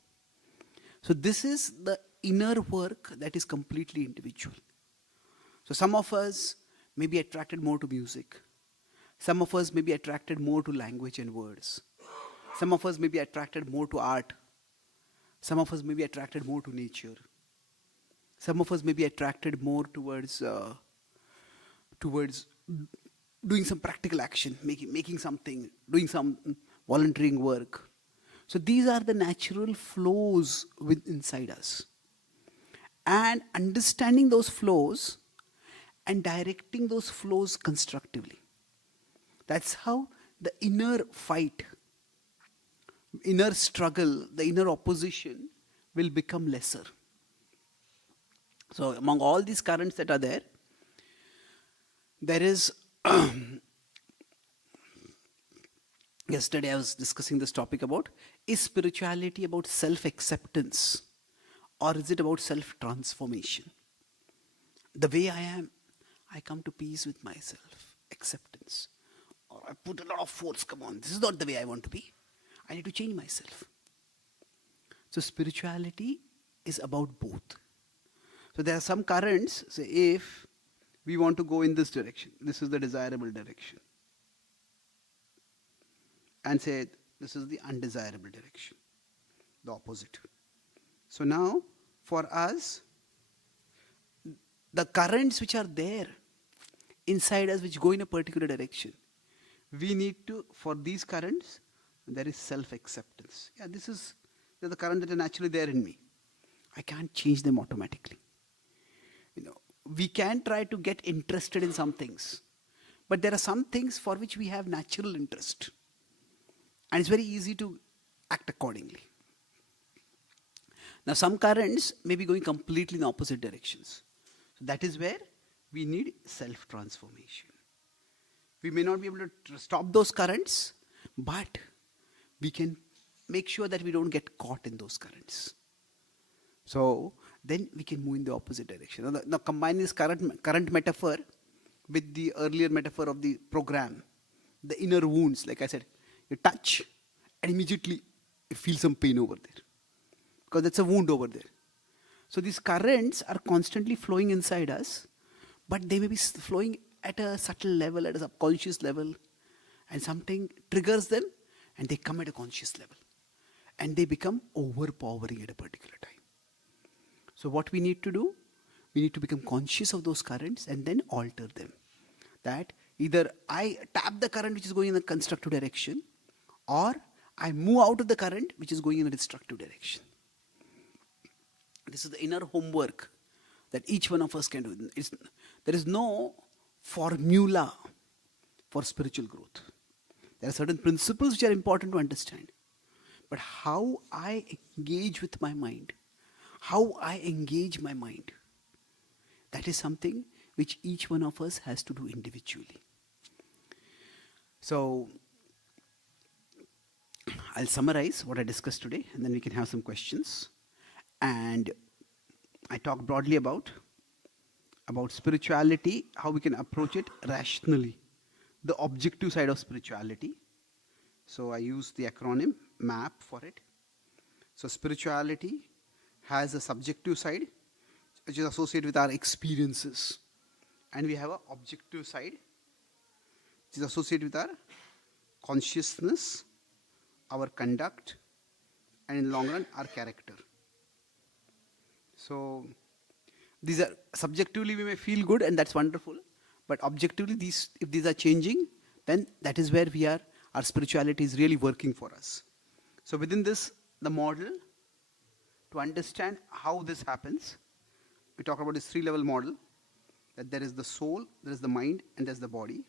So this is the inner work that is completely individual. So some of us may be attracted more to music. Some of us may be attracted more to language and words. Some of us may be attracted more to art. Some of us may be attracted more to nature. Some of us may be attracted more towards doing some practical action, making something, doing some volunteering work. So these are the natural flows inside us. And understanding those flows and directing those flows constructively. That's how the inner fight, inner struggle, the inner opposition will become lesser. So among all these currents that are there is yesterday I was discussing this topic about, is spirituality about self-acceptance or is it about self-transformation? The way I am, I come to peace with myself, acceptance. Or I put a lot of force, come on, this is not the way I want to be. I need to change myself. So spirituality is about both. So there are some currents, say if we want to go in this direction, this is the desirable direction. And say this is the undesirable direction, the opposite. So now for us, the currents which are there inside us which go in a particular direction, we need to, for these currents, there is self-acceptance. Yeah, this is the current that are naturally there in me. I can't change them automatically. We can try to get interested in some things, but there are some things for which we have natural interest. And it's very easy to act accordingly. Now, some currents may be going completely in opposite directions. So that is where we need self-transformation. We may not be able to stop those currents, but we can make sure that we don't get caught in those currents. So then we can move in the opposite direction. Now combine this current metaphor with the earlier metaphor of the program, the inner wounds. Like I said, you touch and immediately you feel some pain over there, because that's a wound over there. So these currents are constantly flowing inside us, but they may be flowing at a subtle level, at a subconscious level, and something triggers them and they come at a conscious level and they become overpowering at a particular time. So what we need to do, we need to become conscious of those currents and then alter them. That either I tap the current which is going in a constructive direction, or I move out of the current which is going in a destructive direction. This is the inner homework that each one of us can do. There is no formula for spiritual growth. There are certain principles which are important to understand. But how I engage with my mind, how I engage my mind, that is something which each one of us has to do individually. So, I'll summarize what I discussed today and then we can have some questions. And I talked broadly about spirituality, how we can approach it rationally, the objective side of spirituality. So I used the acronym MAP for it. So spirituality has a subjective side which is associated with our experiences, and we have an objective side which is associated with our consciousness, our conduct, and in the long run our character. So these are subjectively we may feel good and that's wonderful, but objectively if these are changing, then that is where our spirituality is really working for us. So within this, the model, to understand how this happens, we talk about this 3-level model, that there is the soul, there is the mind, and there's the body.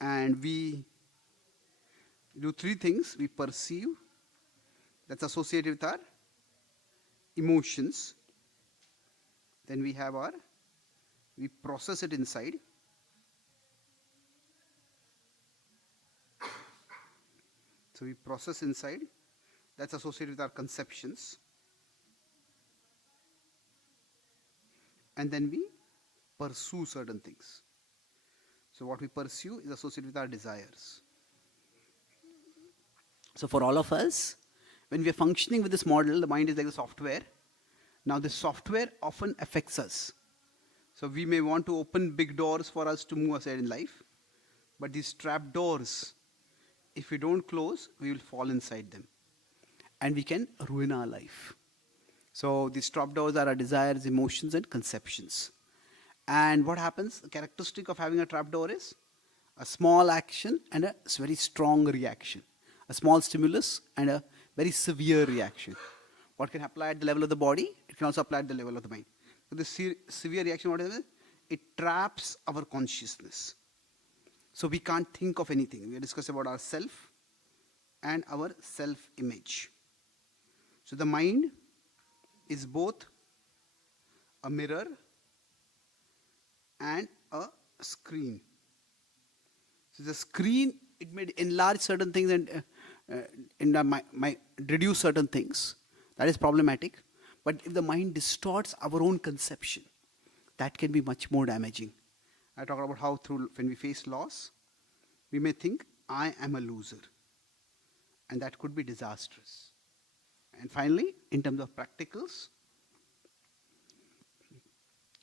And we do 3 things. We perceive, that's associated with our emotions. Then we process it inside. So we process inside, that's associated with our conceptions. And then we pursue certain things. So what we pursue is associated with our desires. So for all of us, when we are functioning with this model, the mind is like a software. Now this software often affects us. So we may want to open big doors for us to move aside in life, but these trap doors, if we don't close, we will fall inside them. And we can ruin our life. So these trap doors are our desires, emotions, and conceptions. And what happens, the characteristic of having a trap door is a small action and a very strong reaction. A small stimulus and a very severe reaction. What can apply at the level of the body, it can also apply at the level of the mind. So this severe reaction, what is it? It traps our consciousness. So we can't think of anything. We are discussing about ourself and our self-image. So the mind is both a mirror and a screen. So the screen, it may enlarge certain things and reduce certain things. That is problematic. But if the mind distorts our own conception, that can be much more damaging. I talked about how when we face loss, we may think, I am a loser. And that could be disastrous. And finally, in terms of practicals,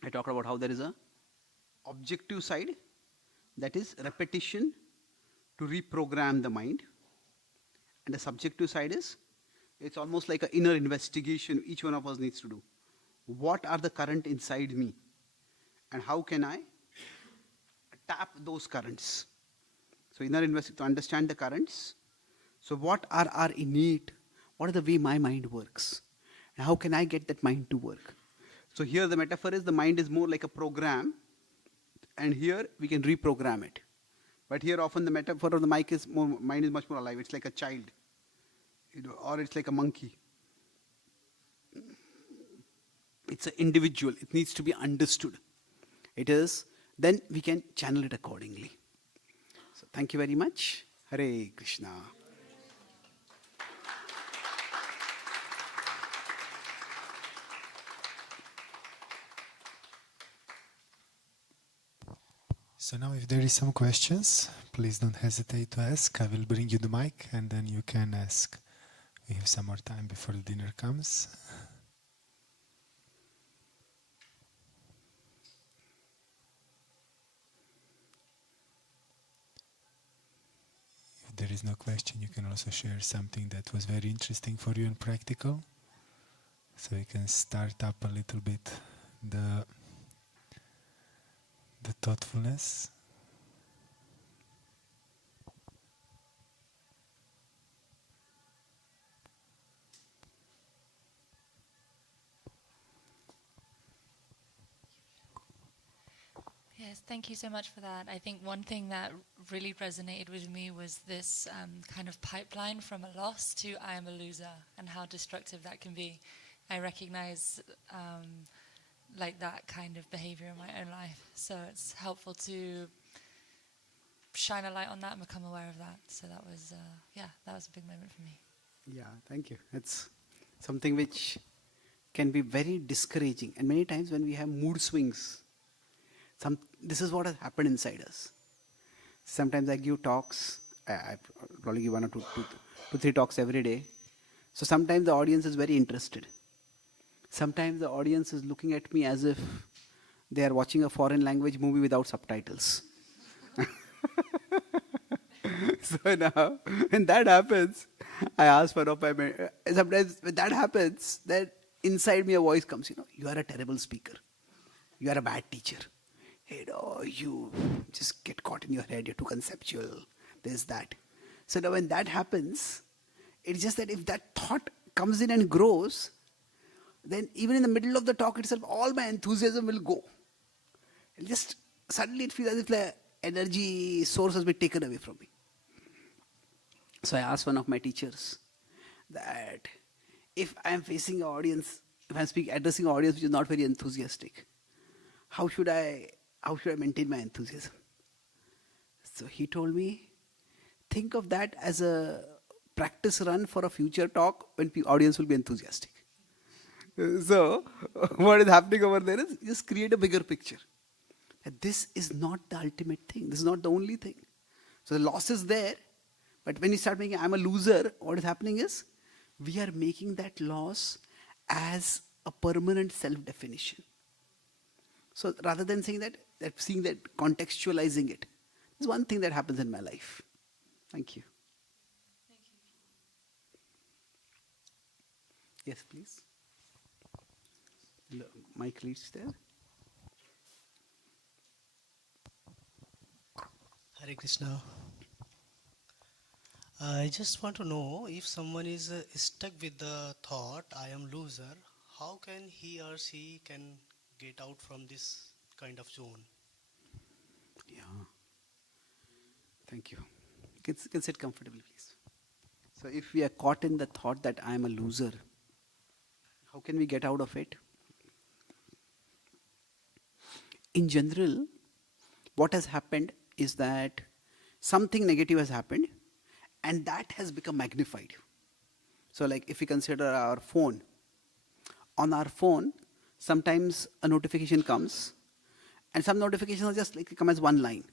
I talked about how there is a objective side, that is repetition to reprogram the mind. And the subjective side is, it's almost like an inner investigation each one of us needs to do. what are the current inside me and how can I tap those currents. So inner investigation, to understand the currents. So what are our innate, what are the way my mind works? And how can I get that mind to work? So here the metaphor is the mind is more like a program, and here we can reprogram it. But here often the metaphor of the mic is more, mind is much more alive. It's like a child, or it's like a monkey. It's an individual. It needs to be understood. It is, then we can channel it accordingly. So thank you very much. Hare Krishna. So now if there is some questions, please don't hesitate to ask. I will bring you the mic and then you can ask. We have some more time before the dinner comes. If there is no question, you can also share something that was very interesting for you and practical. So you can start up a little bit the thoughtfulness. Yes, thank you so much for that. I think one thing that really resonated with me was this kind of pipeline from a loss to I am a loser and how destructive that can be. I recognize like that kind of behavior in my own life. So it's helpful to shine a light on that and become aware of that. So that was, that was a big moment for me. Yeah, thank you. It's something which can be very discouraging. And many times when we have mood swings, this is what has happened inside us. Sometimes I give talks. I probably give 1 or 2, 3 talks every day. So sometimes the audience is very interested. Sometimes the audience is looking at me as if they are watching a foreign language movie without subtitles. So now, when that happens, I ask one of my sometimes when that happens, then inside me a voice comes, you are a terrible speaker. You are a bad teacher. You just get caught in your head, you're too conceptual, there's that. So now when that happens, it's just that if that thought comes in and grows, then even in the middle of the talk itself, all my enthusiasm will go. And just suddenly it feels as if the energy source has been taken away from me. So I asked one of my teachers that if I am facing an audience, if I'm addressing an audience which is not very enthusiastic, how should I maintain my enthusiasm? So he told me, think of that as a practice run for a future talk when the audience will be enthusiastic. So what is happening over there is just create a bigger picture. That this is not the ultimate thing. This is not the only thing. So the loss is there, but when you start making I'm a loser, what is happening is we are making that loss as a permanent self-definition. So rather than saying that seeing that, contextualizing it, is one thing that happens in my life. Thank you. Thank you. Yes, please. Mic leads there. Hare Krishna. I just want to know if someone is stuck with the thought, I am loser, how can he or she can get out from this kind of zone? Yeah. Thank you. You can sit comfortably, please. So if we are caught in the thought that I am a loser, how can we get out of it? In general, what has happened is that something negative has happened and that has become magnified. So like if we consider our phone, on our phone, sometimes a notification comes and some notifications are just like come as one line.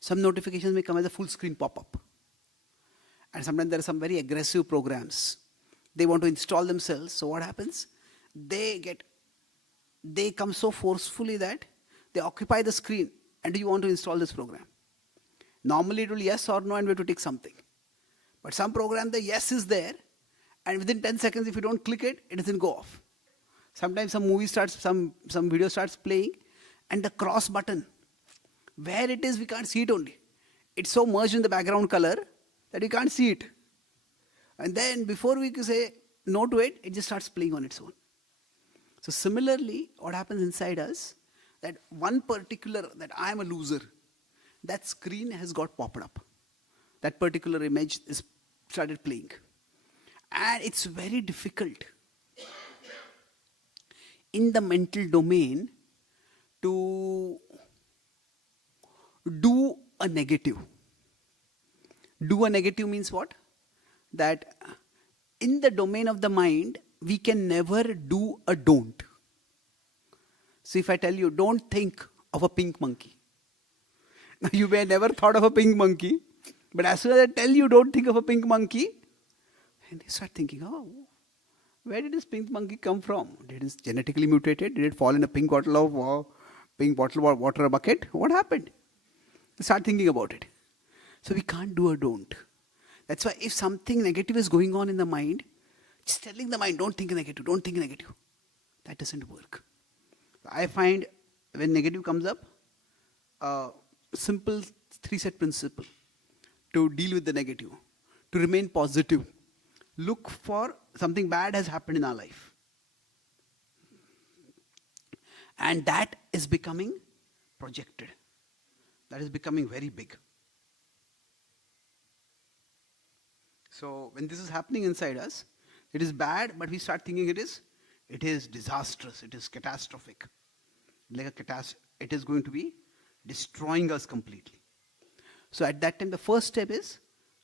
Some notifications may come as a full screen pop-up. And sometimes there are some very aggressive programs. They want to install themselves. So what happens? They come so forcefully that they occupy the screen. And do you want to install this program? Normally it will yes or no and we have to take something. But some program the yes is there and within 10 seconds if you don't click it, it doesn't go off. Sometimes some movie starts, some video starts playing, and the cross button, where it is, we can't see it only. It's so merged in the background color that we can't see it. And then before we can say no to it, it just starts playing on its own. So similarly, what happens inside us, that one particular, that I am a loser, that screen has got popped up. That particular image is started playing. And it's very difficult in the mental domain to do a negative. Do a negative means what? That in the domain of the mind, we can never do a don't. So if I tell you, don't think of a pink monkey. Now you may have never thought of a pink monkey, but as soon as I tell you, don't think of a pink monkey, and you start thinking, oh, where did this pink monkey come from? Did it genetically mutated? Did it fall in a pink bottle of water bucket? What happened? You start thinking about it. So we can't do a don't. That's why if something negative is going on in the mind, just telling the mind, don't think negative, don't think negative, that doesn't work. I find when negative comes up, simple 3-set principle to deal with the negative, to remain positive. Look for something bad has happened in our life. And that is becoming projected. That is becoming very big. So when this is happening inside us, it is bad, but we start thinking it is disastrous, it is catastrophic. Like a catastrophe, it is going to be destroying us completely. So at that time, the first step is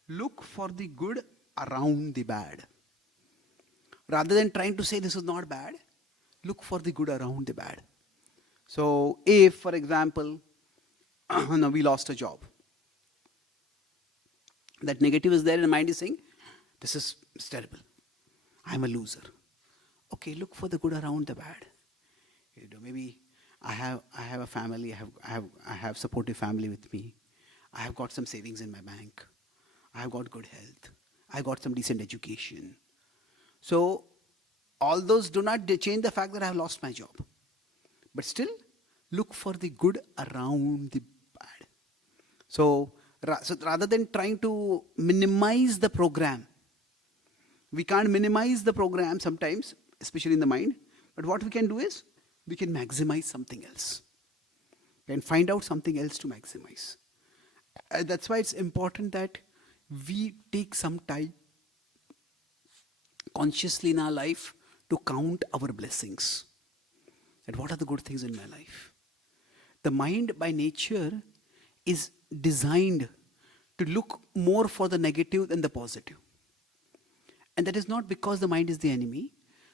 look for the good around the bad. Rather than trying to say this is not bad, look for the good around the bad. So if, for example, no, we lost a job, that negative is there and the mind is saying, this is terrible, I'm a loser. Okay, look for the good around the bad. You know, maybe I have a family, I have supportive family with me. I have got some savings in my bank. I have got good health. I got some decent education. So all those do not change the fact that I have lost my job. But still, look for the good around the bad. So rather than trying to minimize the program, we can't minimize the program sometimes, especially in the mind. But what we can do is, we can maximize something else. We can find out something else to maximize. That's why it's important that we take some time consciously in our life to count our blessings. That what are the good things in my life? The mind by nature is designed to look more for the negative than the positive. And that is not because the mind is the enemy.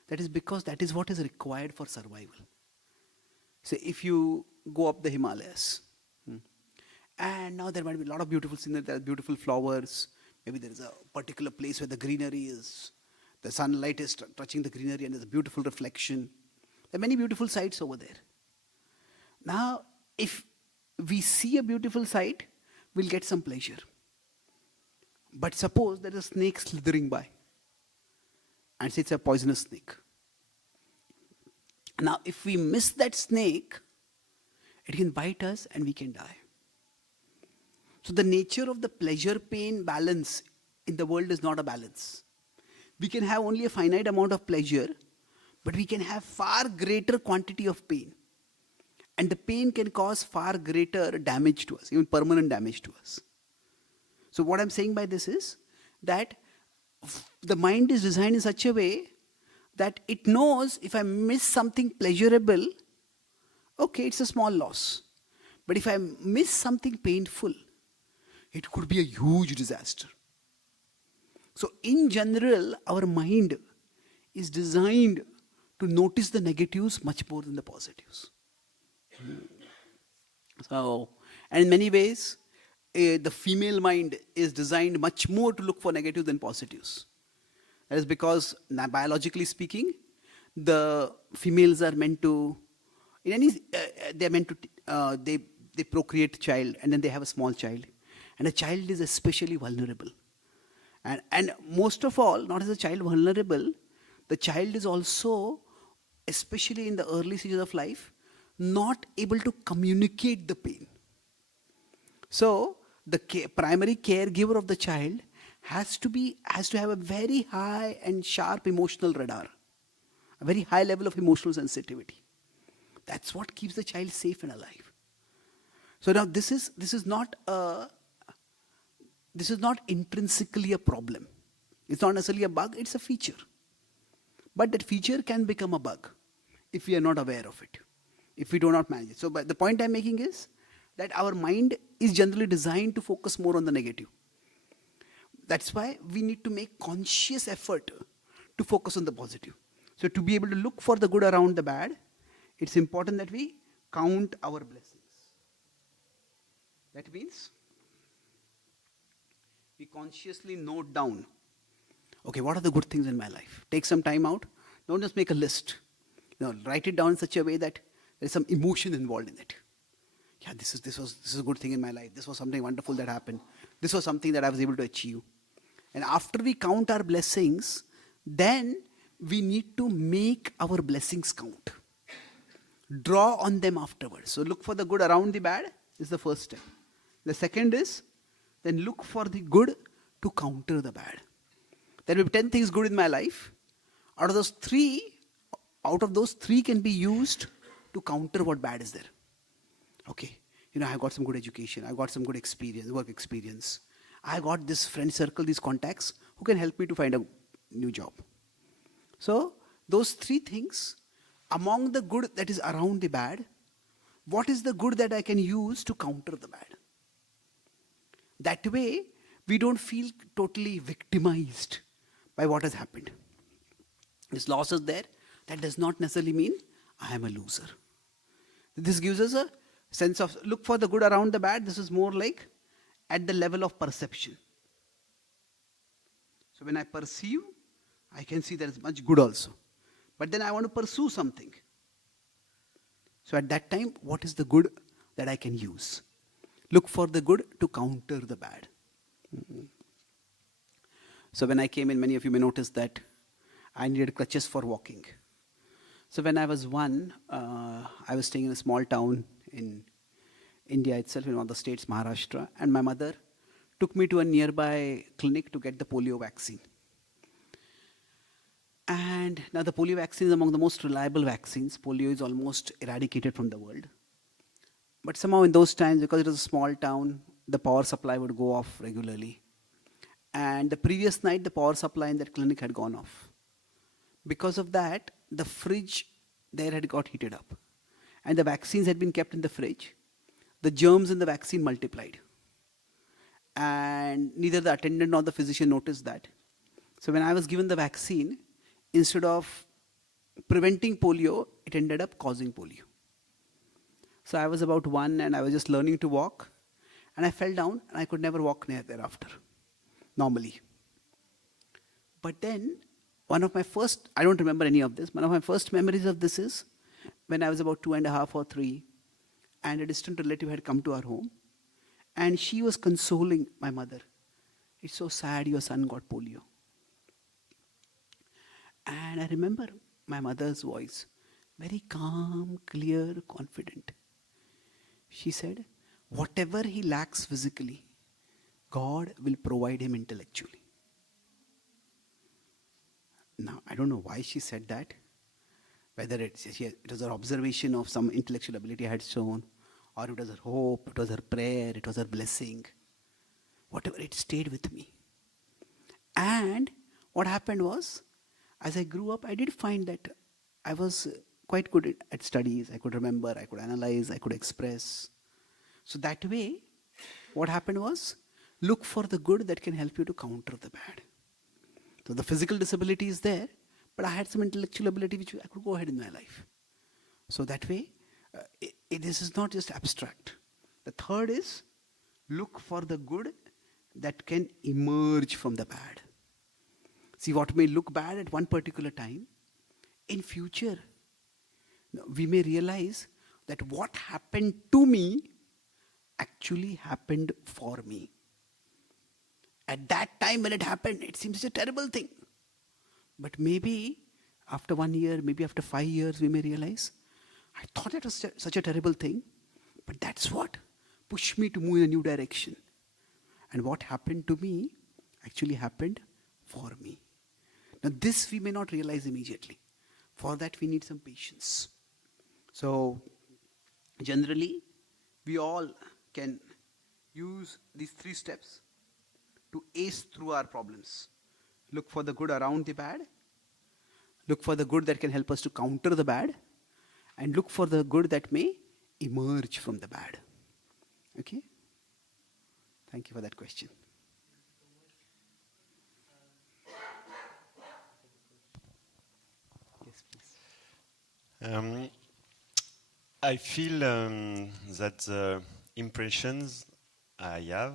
That is because that is what is required for survival. So if you go up the Himalayas, and now there might be a lot of beautiful scenery, there are beautiful flowers, maybe there is a particular place where the greenery is, the sunlight is touching the greenery and there's a beautiful reflection. There are many beautiful sights over there. Now, if we see a beautiful sight, we'll get some pleasure. But suppose there is a snake slithering by, and say it's a poisonous snake. Now, if we miss that snake, it can bite us and we can die. So the nature of the pleasure-pain balance in the world is not a balance. We can have only a finite amount of pleasure, but we can have far greater quantity of pain. And the pain can cause far greater damage to us, even permanent damage to us. So what I'm saying by this is that the mind is designed in such a way that it knows if I miss something pleasurable, okay, it's a small loss. But if I miss something painful, it could be a huge disaster. So in general, our mind is designed to notice the negatives much more than the positives. So, and in many ways, the female mind is designed much more to look for negatives than positives. That is because, biologically speaking, the females are meant to, they are meant to, they procreate child and then they have a small child. And a child is especially vulnerable. And most of all, not as a child vulnerable, the child is also especially in the early stages of life, not able to communicate the pain. So the primary caregiver of the child has to have a very high and sharp emotional radar, a very high level of emotional sensitivity. That's what keeps the child safe and alive. So now this is not intrinsically a problem. It's not necessarily a bug, it's a feature. But that feature can become a bug if we are not aware of it, if we do not manage it. So but the point I'm making is that our mind is generally designed to focus more on the negative. That's why we need to make conscious effort to focus on the positive. So to be able to look for the good around the bad, it's important that we count our blessings. That means we consciously note down, okay, what are the good things in my life? Take some time out. Don't just make a list. Write it down in such a way that there is some emotion involved in it. Yeah, this is a good thing in my life. This was something wonderful that happened. This was something that I was able to achieve. And after we count our blessings, then we need to make our blessings count. Draw on them afterwards. So look for the good around the bad is the first step. The second is, then look for the good to counter the bad. There will be 10 things good in my life. Out of those three can be used to counter what bad is there. Okay, I got some good education, I got some good experience, work experience. I got this friend circle, these contacts who can help me to find a new job. So those three things, among the good that is around the bad, what is the good that I can use to counter the bad? That way, we don't feel totally victimized by what has happened. This loss is there. That does not necessarily mean I am a loser. This gives us a sense of look for the good around the bad. This is more like at the level of perception. So when I perceive, I can see there is much good also. But then I want to pursue something. So at that time, what is the good that I can use? Look for the good to counter the bad. So when I came in, many of you may notice that I needed crutches for walking. So when I was I was staying in a small town in India itself, in one of the states, Maharashtra, and my mother took me to a nearby clinic to get the polio vaccine. And now the polio vaccine is among the most reliable vaccines. Polio is almost eradicated from the world. But somehow in those times, because it was a small town, the power supply would go off regularly. And the previous night, the power supply in that clinic had gone off. Because of that, the fridge there had got heated up. And the vaccines had been kept in the fridge. The germs in the vaccine multiplied. And neither the attendant nor the physician noticed that. So when I was given the vaccine, instead of preventing polio, it ended up causing polio. So I was about 1 and I was just learning to walk. And I fell down and I could never walk thereafter, normally. But then, one of my first, I don't remember any of this, one of my first memories of this is when I was about 2.5 or 3, and a distant relative had come to our home. And she was consoling my mother. It's so sad your son got polio. And I remember my mother's voice, very calm, clear, confident. She said, whatever he lacks physically, God will provide him intellectually. Now, I don't know why she said that. Whether it was her observation of some intellectual ability I had shown, or it was her hope, it was her prayer, it was her blessing. Whatever, it stayed with me. And what happened was, as I grew up, I did find that I was quite good at studies. I could remember, I could analyze, I could express. So that way, what happened was, look for the good that can help you to counter the bad. So the physical disability is there, but I had some intellectual ability which I could go ahead in my life. So that way, this is not just abstract. The third is, look for the good that can emerge from the bad. See, what may look bad at one particular time, in future, we may realize that what happened to me actually happened for me. At that time when it happened, it seems a terrible thing. But maybe After 1 year, maybe after 5 years, we may realize, I thought that was such a terrible thing, but that's what pushed me to move in a new direction. And what happened to me actually happened for me. Now, this we may not realize immediately. For that, we need some patience. So, generally, we all can use these 3 steps to ace through our problems. Look for the good around the bad, look for the good that can help us to counter the bad, and look for the good that may emerge from the bad. Okay? Thank you for that question. Yes, please. I feel that the impressions I have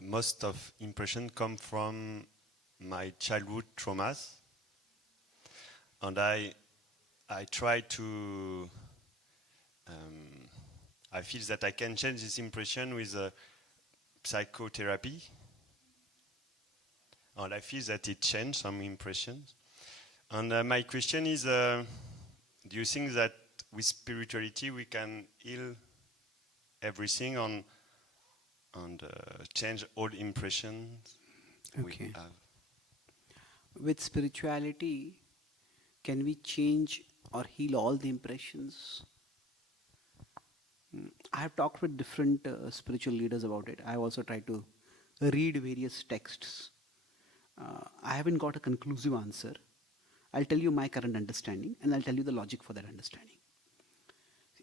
most of impression come from my childhood traumas, and I try to I feel that I can change this impression with psychotherapy, and I feel that it changed some impressions. And my question is, do you think that with spirituality we can heal everything and change all impressions we have? With spirituality, can we change or heal all the impressions? I have talked with different spiritual leaders about it. I have also tried to read various texts. I haven't got a conclusive answer. I'll tell you my current understanding, and I'll tell you the logic for that understanding.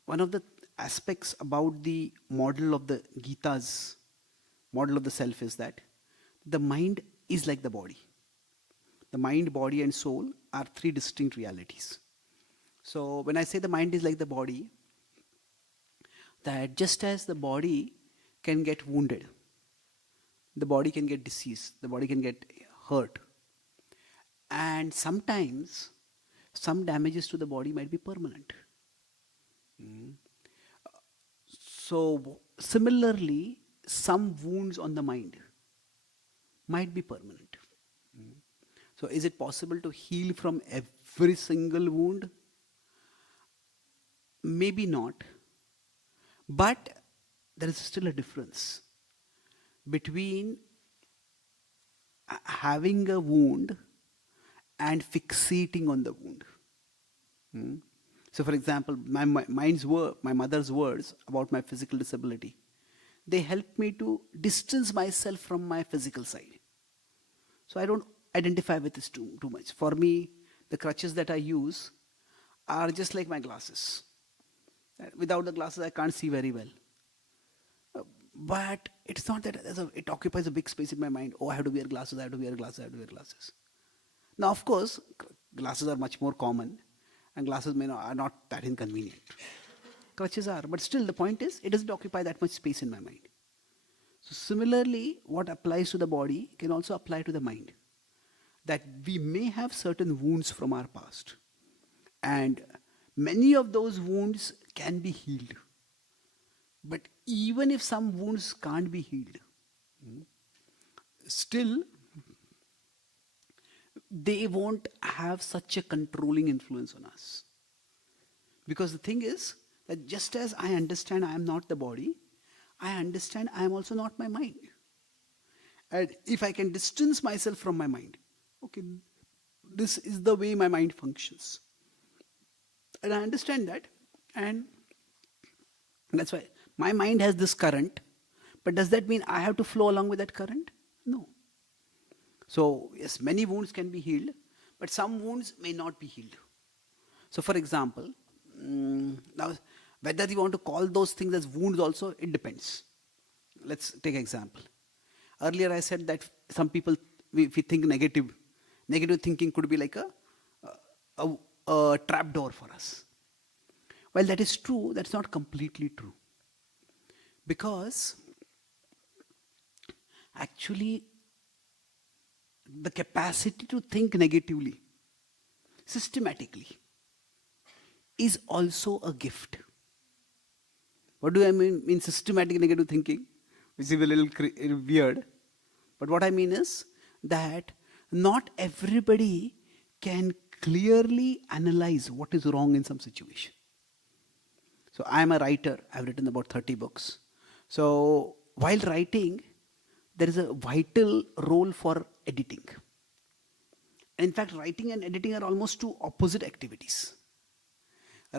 One of the aspects about the model of the Gita's model of the self is that the mind is like the body. The mind, body, and soul are 3 distinct realities. So when I say the mind is like the body, that just as the body can get wounded, the body can get diseased, the body can get hurt, and sometimes some damages to the body might be permanent. So similarly, some wounds on the mind might be permanent. So is it possible to heal from every single wound? Maybe not. But there is still a difference between having a wound and fixating on the wound. So for example, my mother's words about my physical disability, they help me to distance myself from my physical side. So I don't identify with this too much. For me, the crutches that I use are just like my glasses. Without the glasses, I can't see very well. But it's not that it occupies a big space in my mind. Oh, I have to wear glasses, I have to wear glasses, I have to wear glasses. Now, of course, glasses are much more common, and glasses are not that inconvenient. Crutches are, but still the point is, it doesn't occupy that much space in my mind. So similarly, what applies to the body can also apply to the mind. That we may have certain wounds from our past, and many of those wounds can be healed. But even if some wounds can't be healed, still they won't have such a controlling influence on us. Because the thing is that just as I understand I am not the body, I understand I am also not my mind. And if I can distance myself from my mind, okay, this is the way my mind functions. And I understand that, and that's why my mind has this current, but does that mean I have to flow along with that current? No. So, yes, many wounds can be healed, but some wounds may not be healed. So, for example, now whether you want to call those things as wounds also, it depends. Let's take an example. Earlier I said that some people, if we think negative thinking could be like a trap door for us. While that is true, that's not completely true. Because actually the capacity to think negatively, systematically, is also a gift. What do I mean systematic negative thinking? Which is a little weird. But what I mean is that not everybody can clearly analyze what is wrong in some situation. So I am a writer. I've written about 30 books. So while writing, there is a vital role for editing. In fact, writing and editing are almost two opposite activities.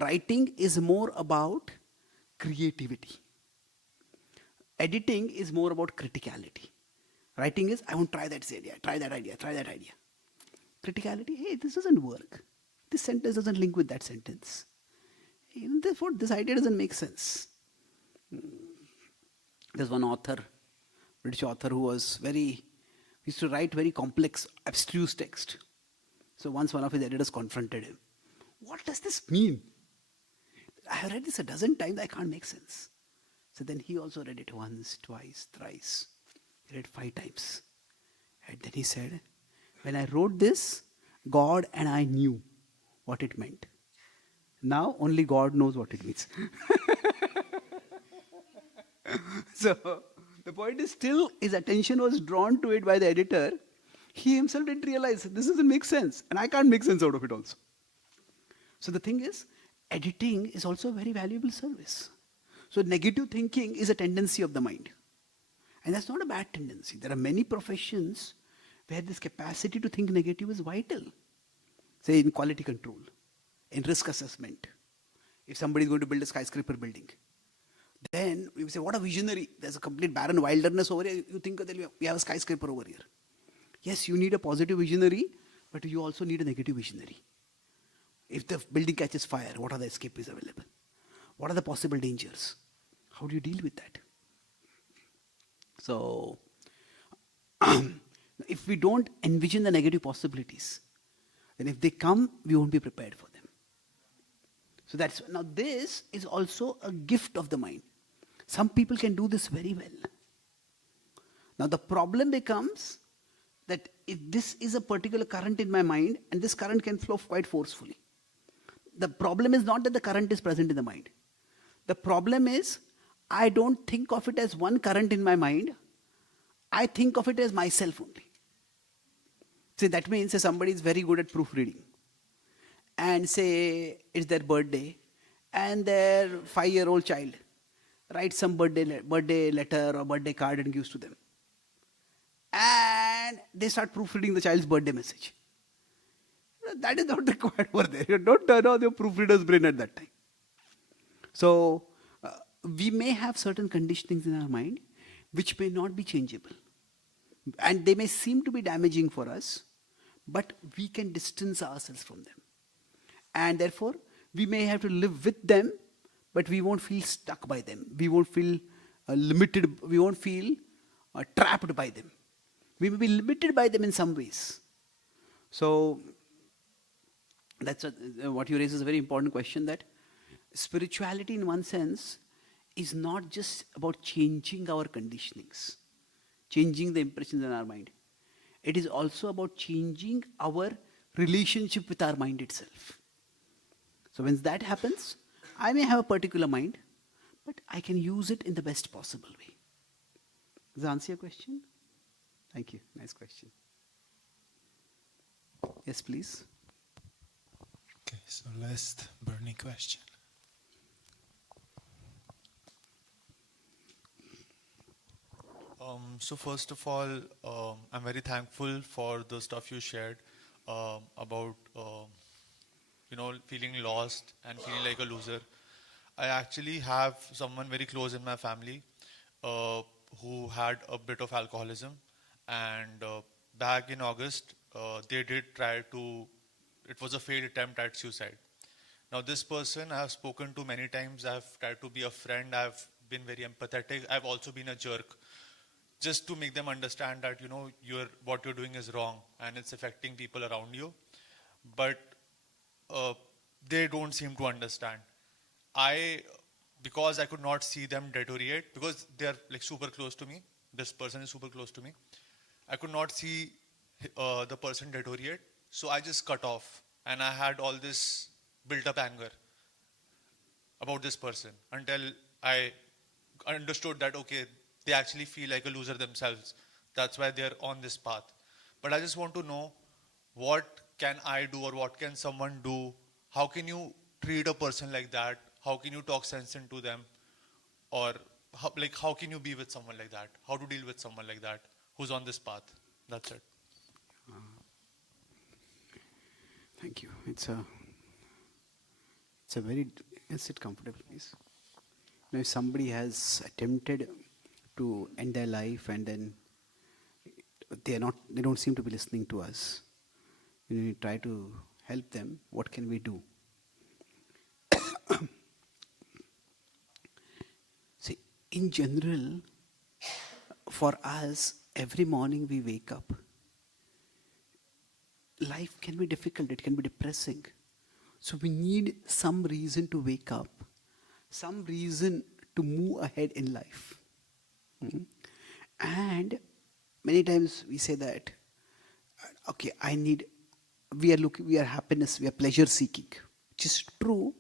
Writing is more about creativity. Editing is more about criticality. Writing is, I want to try that idea, try that idea, try that idea. Criticality, hey, this doesn't work. This sentence doesn't link with that sentence. Therefore, this idea doesn't make sense. There's one author, British author, who was used to write very complex, abstruse text. So once one of his editors confronted him. What does this mean? I have read this a dozen times, I can't make sense. So then he also read it once, twice, thrice. He read 5 times. And then he said, when I wrote this, God and I knew what it meant. Now only God knows what it means. So the point is still his attention was drawn to it by the editor. He himself didn't realize this doesn't make sense. And I can't make sense out of it also. So the thing is, editing is also a very valuable service. So negative thinking is a tendency of the mind. And that's not a bad tendency. There are many professions where this capacity to think negative is vital. Say in quality control, in risk assessment. If somebody is going to build a skyscraper building, then we say, what a visionary. There's a complete barren wilderness over here. You think we have a skyscraper over here. Yes, you need a positive visionary, but you also need a negative visionary. If the building catches fire, what are the escape ways available? What are the possible dangers? How do you deal with that? So, if we don't envision the negative possibilities, then if they come, we won't be prepared for them. So now this is also a gift of the mind. Some people can do this very well. Now the problem becomes that if this is a particular current in my mind, and this current can flow quite forcefully. The problem is not that the current is present in the mind. The problem is, I don't think of it as one current in my mind. I think of it as myself only. See, that means say somebody is very good at proofreading. And say it's their birthday, and their 5-year-old child writes some birthday letter or birthday card and gives to them. And they start proofreading the child's birthday message. That is not required over there. You don't turn on your proofreader's brain at that time. So, we may have certain conditionings in our mind which may not be changeable. And they may seem to be damaging for us, but we can distance ourselves from them. And therefore, we may have to live with them, but we won't feel stuck by them. We won't feel limited. We won't feel trapped by them. We may be limited by them in some ways. So, that's what you raise is a very important question, that spirituality in one sense is not just about changing our conditionings, changing the impressions in our mind. It is also about changing our relationship with our mind itself. So when that happens, I may have a particular mind, but I can use it in the best possible way. Does that answer your question? Thank you. Nice question. Yes, please. Okay, so last burning question. So first of all, I'm very thankful for the stuff you shared about feeling lost and feeling like a loser. I actually have someone very close in my family who had a bit of alcoholism, and back in August, they did try to. It was a failed attempt at suicide. Now this person I have spoken to many times. I've tried to be a friend. I've been very empathetic. I've also been a jerk, just to make them understand that what you're doing is wrong and it's affecting people around you. But they don't seem to understand. Because I could not see them deteriorate, because they are like super close to me. This person is super close to me. I could not see the person deteriorate, so I just cut off, and I had all this built-up anger about this person until I understood that okay, they actually feel like a loser themselves. That's why they're on this path. But I just want to know, what can I do or what can someone do? How can you treat a person like that? How can you talk sense into them? Or how can you be with someone like that? How to deal with someone like that who's on this path? That's it. Thank you. It's a very, sit comfortable, please. Now, if somebody has attempted to end their life and then they don't seem to be listening to us, we try to help them. What can we do? See, in general, for us, every morning we wake up, life can be difficult, it can be depressing. So we need some reason to wake up, some reason to move ahead in life. And many times we say that, okay, we are happiness, we are pleasure seeking, which is true,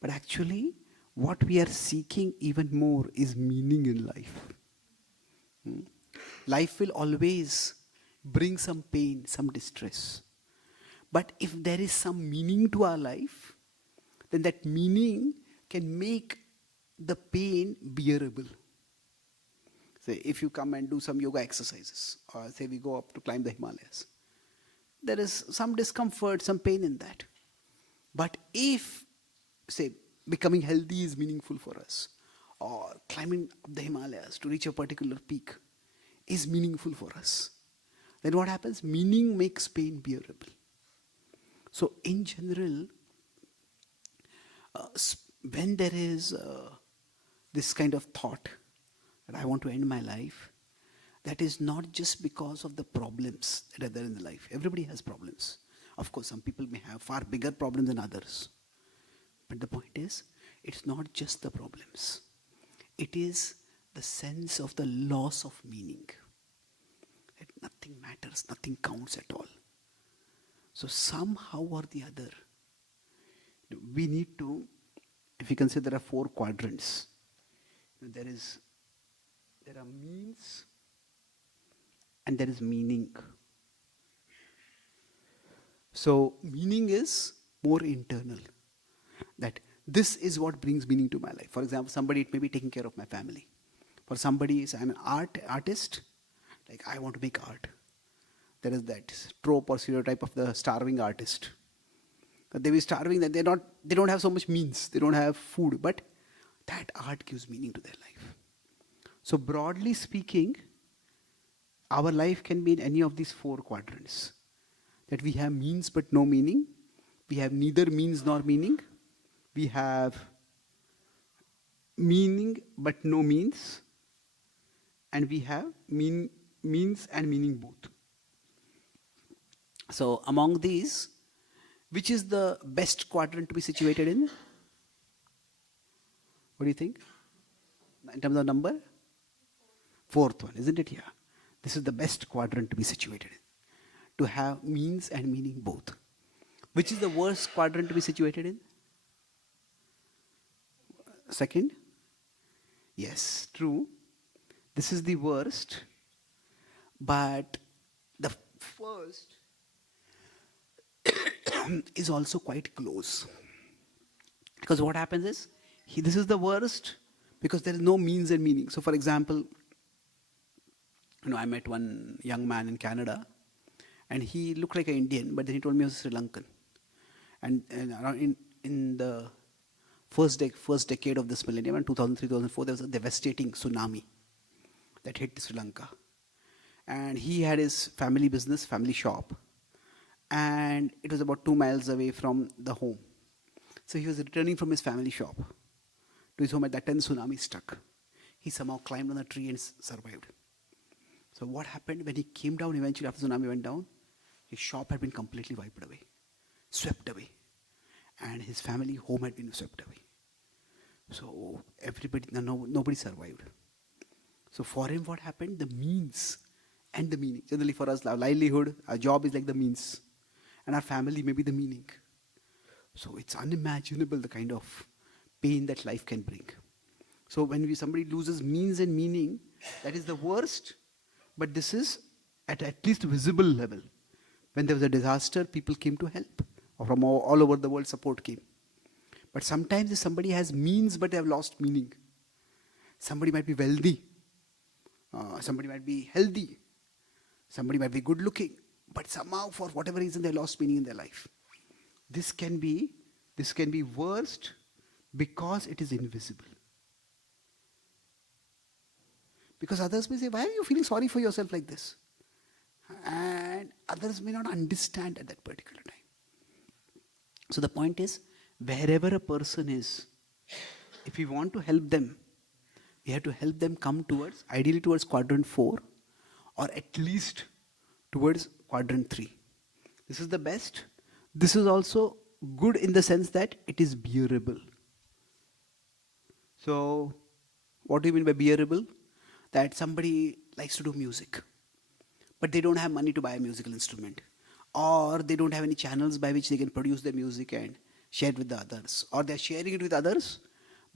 but actually what we are seeking even more is meaning in life. Life will always bring some pain, some distress. But if there is some meaning to our life, then that meaning can make the pain bearable. Say, if you come and do some yoga exercises, or say we go up to climb the Himalayas, there is some discomfort, some pain in that. But if, say, becoming healthy is meaningful for us, or climbing up the Himalayas to reach a particular peak is meaningful for us, then what happens? Meaning makes pain bearable. So in general, when there is this kind of thought that I want to end my life, that is not just because of the problems that are there in the life. Everybody has problems. Of course, some people may have far bigger problems than others. But the point is, it's not just the problems. It is the sense of the loss of meaning. That nothing matters, nothing counts at all. So somehow or the other, we need to, if you consider there are 4 quadrants, there are means and there is meaning. So meaning is more internal. That this is what brings meaning to my life. For example, somebody, it may be taking care of my family. For somebody, I'm an artist, like I want to make art. There is that trope or stereotype of the starving artist. That they be starving, that they don't have so much means, they don't have food, but that art gives meaning to their life. So broadly speaking, our life can be in any of these 4 quadrants. That we have means but no meaning, we have neither means nor meaning, we have meaning but no means, and we have means and meaning both. So among these, which is the best quadrant to be situated in? What do you think? In terms of number? 4th one, isn't it? Yeah. This is the best quadrant to be situated in. To have means and meaning both. Which is the worst quadrant to be situated in? 2nd? Yes, true. This is the worst. But the first is also quite close. Because what happens is, this is the worst because there is no means and meaning. So for example, I met one young man in Canada and he looked like an Indian, but then he told me he was Sri Lankan. And around in the first decade of this millennium, in 2003, 2004, there was a devastating tsunami that hit Sri Lanka. And he had his family business, family shop. And it was about 2 miles away from the home. So he was returning from his family shop to his home at that time the tsunami struck. He somehow climbed on a tree and survived. So what happened when he came down eventually after the tsunami went down? His shop had been completely wiped away, swept away. And his family home had been swept away. So nobody survived. So for him what happened? The means and the meaning. Generally for us, our livelihood, our job is like the means. And our family may be the meaning. So it's unimaginable the kind of pain that life can bring. So when somebody loses means and meaning, that is the worst. But this is at least visible level. When there was a disaster, people came to help. Or from all over the world, support came. But sometimes if somebody has means but they have lost meaning, somebody might be wealthy, somebody might be healthy, somebody might be good looking, but somehow for whatever reason they lost meaning in their life. This can be worst because it is invisible. Because others may say, why are you feeling sorry for yourself like this? And others may not understand at that particular time. So the point is, wherever a person is, if we want to help them, we have to help them come towards, ideally towards quadrant 4, or at least towards quadrant 3. This is the best. This is also good in the sense that it is bearable. So, what do you mean by bearable? That somebody likes to do music, but they don't have money to buy a musical instrument, or they don't have any channels by which they can produce their music and share it with the others, or they're sharing it with others,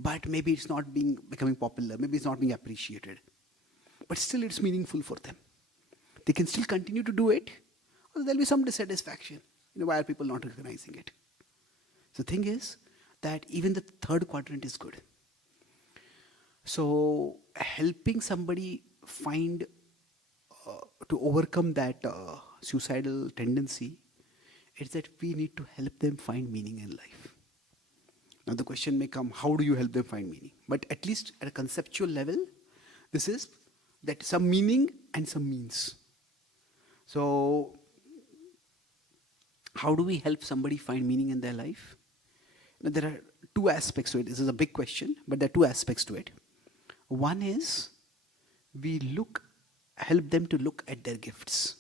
but maybe it's not becoming popular, maybe it's not being appreciated, but still it's meaningful for them. They can still continue to do it, or there'll be some dissatisfaction. Why are people not recognizing it? So the thing is that even the third quadrant is good. So helping somebody find, to overcome that suicidal tendency, is that we need to help them find meaning in life. Now the question may come, how do you help them find meaning? But at least at a conceptual level, this is that some meaning and some means. So how do we help somebody find meaning in their life? Now, there are two aspects to it. This is a big question, but there are two aspects to it. One is we help them to look at their gifts.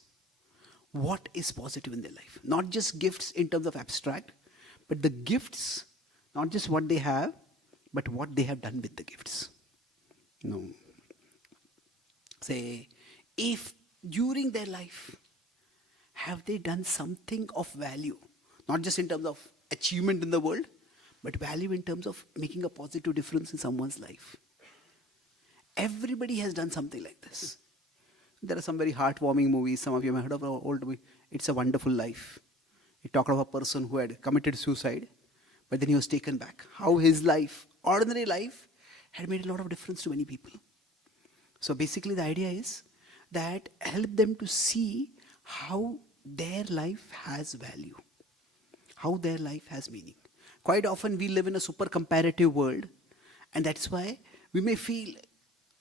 What is positive in their life? Not just gifts in terms of abstract, but the gifts, not just what they have, but what they have done with the gifts. Say, if during their life, have they done something of value? Not just in terms of achievement in the world, but value in terms of making a positive difference in someone's life. Everybody has done something like this. There are some very heartwarming movies. Some of you have heard of an old movie, It's a Wonderful Life. It talked of a person who had committed suicide, but then he was taken back. How his life, ordinary life, had made a lot of difference to many people. So basically the idea is that help them to see how their life has value, how their life has meaning. Quite often we live in a super comparative world, and that's why we may feel,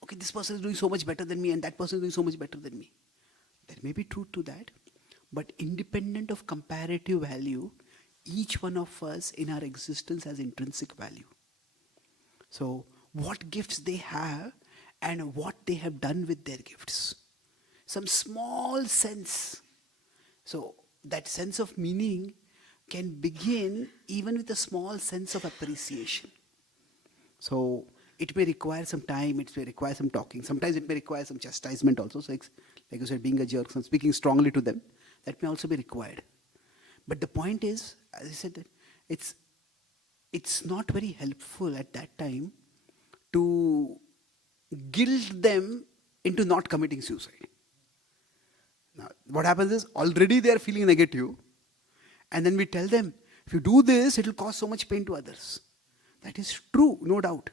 okay, this person is doing so much better than me and that person is doing so much better than me. There may be truth to that, but independent of comparative value, each one of us in our existence has intrinsic value. So what gifts they have and what they have done with their gifts. Some small sense. So that sense of meaning can begin even with a small sense of appreciation. So it may require some time, it may require some talking. Sometimes it may require some chastisement also. So like you said, being a jerk, some speaking strongly to them, that may also be required. But the point is, as I said, that it's not very helpful at that time to guilt them into not committing suicide. Now, what happens is, already they are feeling negative, and then we tell them, if you do this, it will cause so much pain to others. That is true, no doubt.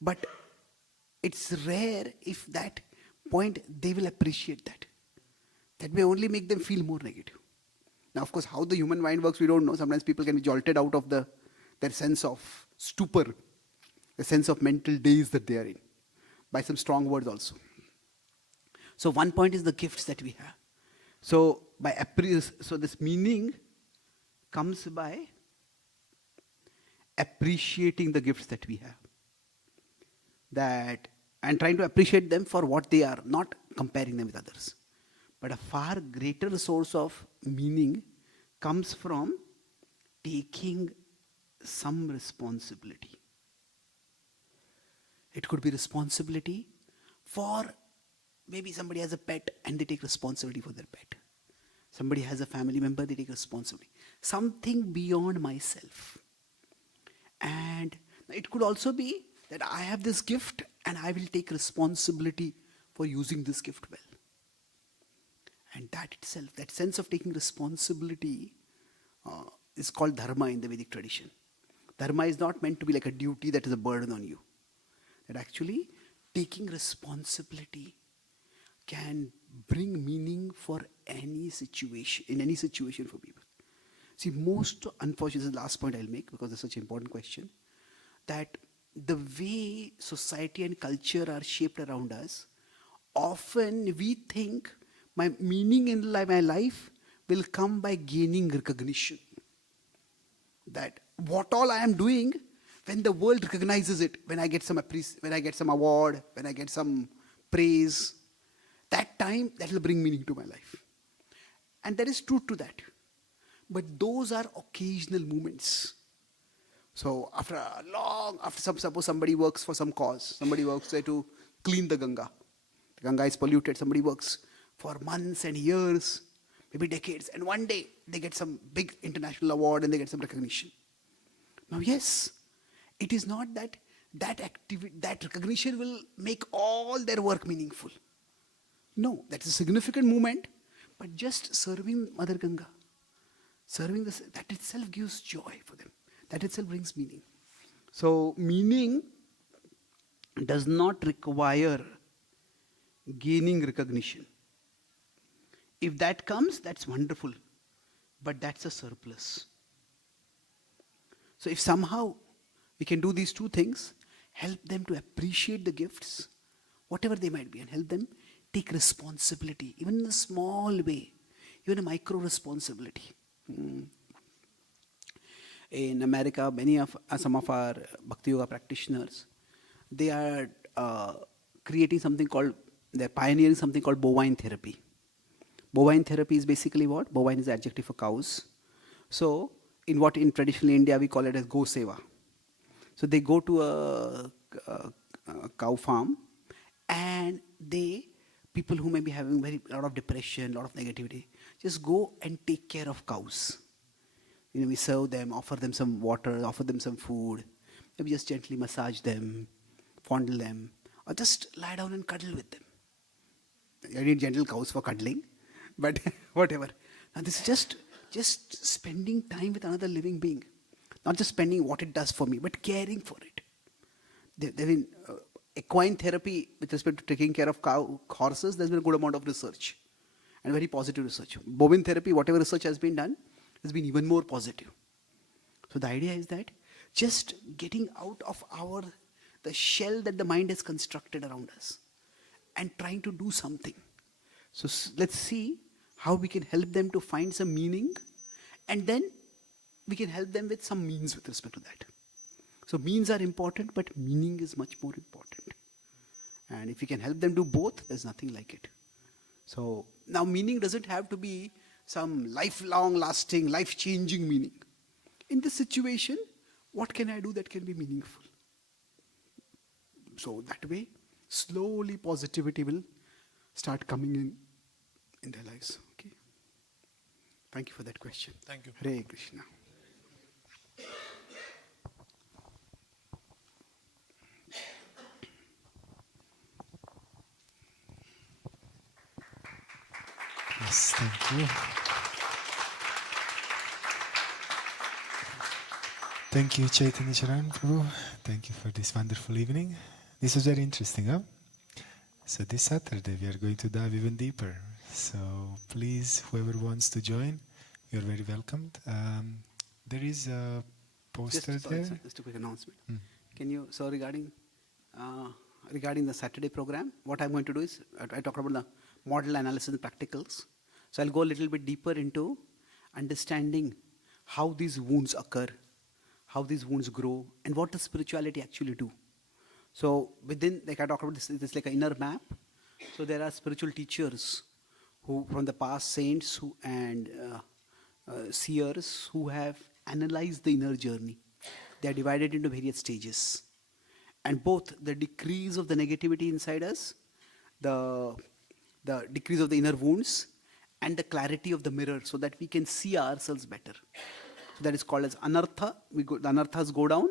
But it's rare if that point they will appreciate that. That may only make them feel more negative. Now, of course, how the human mind works, we don't know. Sometimes people can be jolted out of their sense of stupor, the sense of mental daze that they are in, by some strong words also. So one point is the gifts that we have. So this meaning comes by appreciating the gifts that we have. And trying to appreciate them for what they are, not comparing them with others. But a far greater source of meaning comes from taking some responsibility. It could be responsibility for, maybe somebody has a pet and they take responsibility for their pet. Somebody has a family member, they take responsibility. Something beyond myself. And it could also be that I have this gift and I will take responsibility for using this gift well. And that itself, that sense of taking responsibility is called dharma in the Vedic tradition. Dharma is not meant to be like a duty that is a burden on you. That actually taking responsibility can bring meaning for any situation, in any situation for people. See, most, unfortunately, this is the last point I'll make because it's such an important question, that the way society and culture are shaped around us, often we think my meaning in my life will come by gaining recognition. That what all I am doing, when the world recognizes it, when I get some award, when I get some praise, that time that will bring meaning to my life. And there is truth to that. But those are occasional moments. So suppose somebody works for some cause, somebody works there to clean the Ganga. The Ganga is polluted, somebody works for months and years, maybe decades, and one day they get some big international award and they get some recognition. Now yes, it is not that that recognition will make all their work meaningful. No, that's a significant moment, but just serving Mother Ganga, that itself gives joy for them. That itself brings meaning. So meaning does not require gaining recognition. If that comes, that's wonderful, but that's a surplus. So if somehow we can do these two things, help them to appreciate the gifts, whatever they might be, and help them take responsibility, even in a small way, even a micro responsibility. In America, some of our Bhakti Yoga practitioners, they are they're pioneering something called bovine therapy. Bovine therapy is basically what? Bovine is the adjective for cows. So, in traditional India we call it as go seva. So they go to a cow farm, and people who may be having a lot of depression, a lot of negativity, just go and take care of cows. We serve them, offer them some water, offer them some food, maybe just gently massage them, fondle them, or just lie down and cuddle with them. I need gentle cows for cuddling, but whatever. Now this is just spending time with another living being. Not just spending what it does for me, but caring for it. Equine therapy, with respect to taking care of horses, there's been a good amount of research, and very positive research. Bovine therapy, whatever research has been done, has been even more positive. So the idea is that just getting out of the shell that the mind has constructed around us and trying to do something. So let's see how we can help them to find some meaning, and then we can help them with some means with respect to that. So means are important, but meaning is much more important. And if we can help them do both, there's nothing like it. So now meaning doesn't have to be some lifelong lasting, life-changing meaning. In this situation, what can I do that can be meaningful? So that way, slowly positivity will start coming in their lives. Okay. Thank you for that question. Thank you. Hare Krishna. Yes, thank you. Thank you, Chaitanya Charan Prabhu. Thank you for this wonderful evening. This was very interesting, huh? So this Saturday we are going to dive even deeper. So please, whoever wants to join, you're very welcomed. There is a poster there. Just a quick announcement. Regarding the Saturday program, what I'm going to do is, I talked about the model analysis and practicals. So I'll go a little bit deeper into understanding how these wounds occur, how these wounds grow, and what does spirituality actually do. So within, like I talked about this like an inner map. So there are spiritual teachers who, from the past, saints and seers who have analyzed the inner journey. They are divided into various stages. And both the decrease of the negativity inside us, the decrease of the inner wounds, and the clarity of the mirror, so that we can see ourselves better. So that is called as anartha. The anarthas go down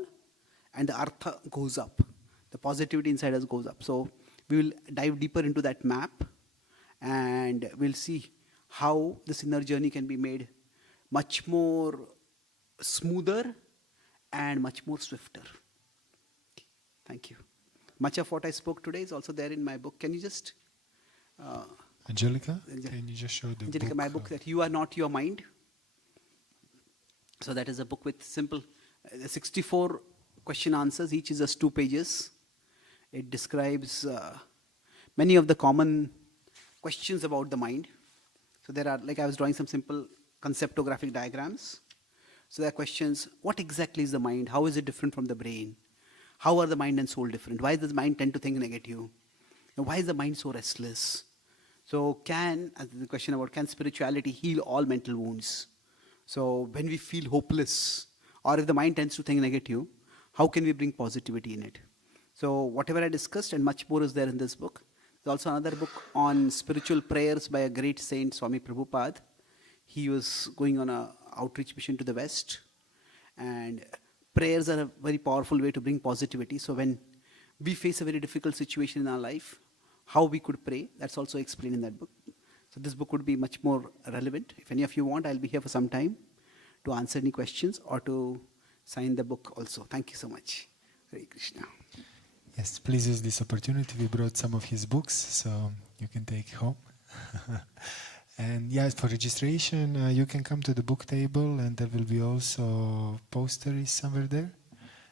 and the artha goes up. The positivity inside us goes up. So we will dive deeper into that map, and we'll see how this inner journey can be made much more smoother and much more swifter. Thank you. Much of what I spoke today is also there in my book. Can you just... Angelica, can you just show the Angelica, book? my book, that You Are Not Your Mind. So that is a book with simple 64 question answers. Each is just 2 pages. It describes many of the common questions about the mind. So there are, like I was drawing some simple conceptographic diagrams. So there are questions: what exactly is the mind? How is it different from the brain? How are the mind and soul different? Why does the mind tend to think negative? And why is the mind so restless? So the question about, can spirituality heal all mental wounds? So when we feel hopeless, or if the mind tends to think negative, how can we bring positivity in it? So whatever I discussed and much more is there in this book. There's also another book on spiritual prayers by a great saint, Swami Prabhupada. He was going on an outreach mission to the West. And prayers are a very powerful way to bring positivity. So when we face a very difficult situation in our life, how we could pray, that's also explained in that book. So this book would be much more relevant. If any of you want, I'll be here for some time to answer any questions or to sign the book also. Thank you so much. Hare Krishna. Yes, please use this opportunity. We brought some of his books, so you can take home. And yeah, for registration, you can come to the book table, and there will be also posters somewhere there.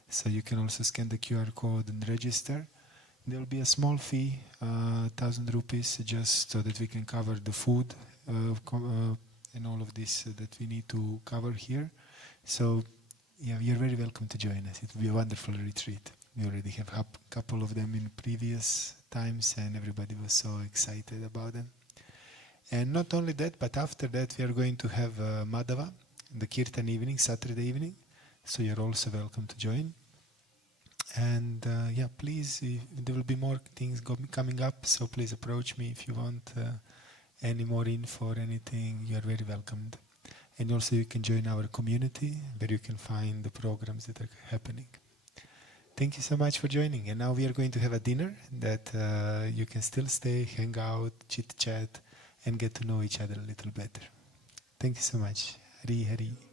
So you can also scan the QR code and register. There will be a small fee, 1,000 rupees, just so that we can cover the food and all of this that we need to cover here. So yeah, you're very welcome to join us. It will be a wonderful retreat. We already have a couple of them in previous times, and everybody was so excited about them. And not only that, but after that we are going to have Madhava, the Kirtan evening, Saturday evening. So you're also welcome to join. And yeah, please, there will be more things coming up, so please approach me if you want any more info or anything. You are very welcomed. And also you can join our community, where you can find the programs that are happening. Thank you so much for joining. And now we are going to have a dinner that you can still stay, hang out, chit-chat, and get to know each other a little better. Thank you so much. Hari Hari.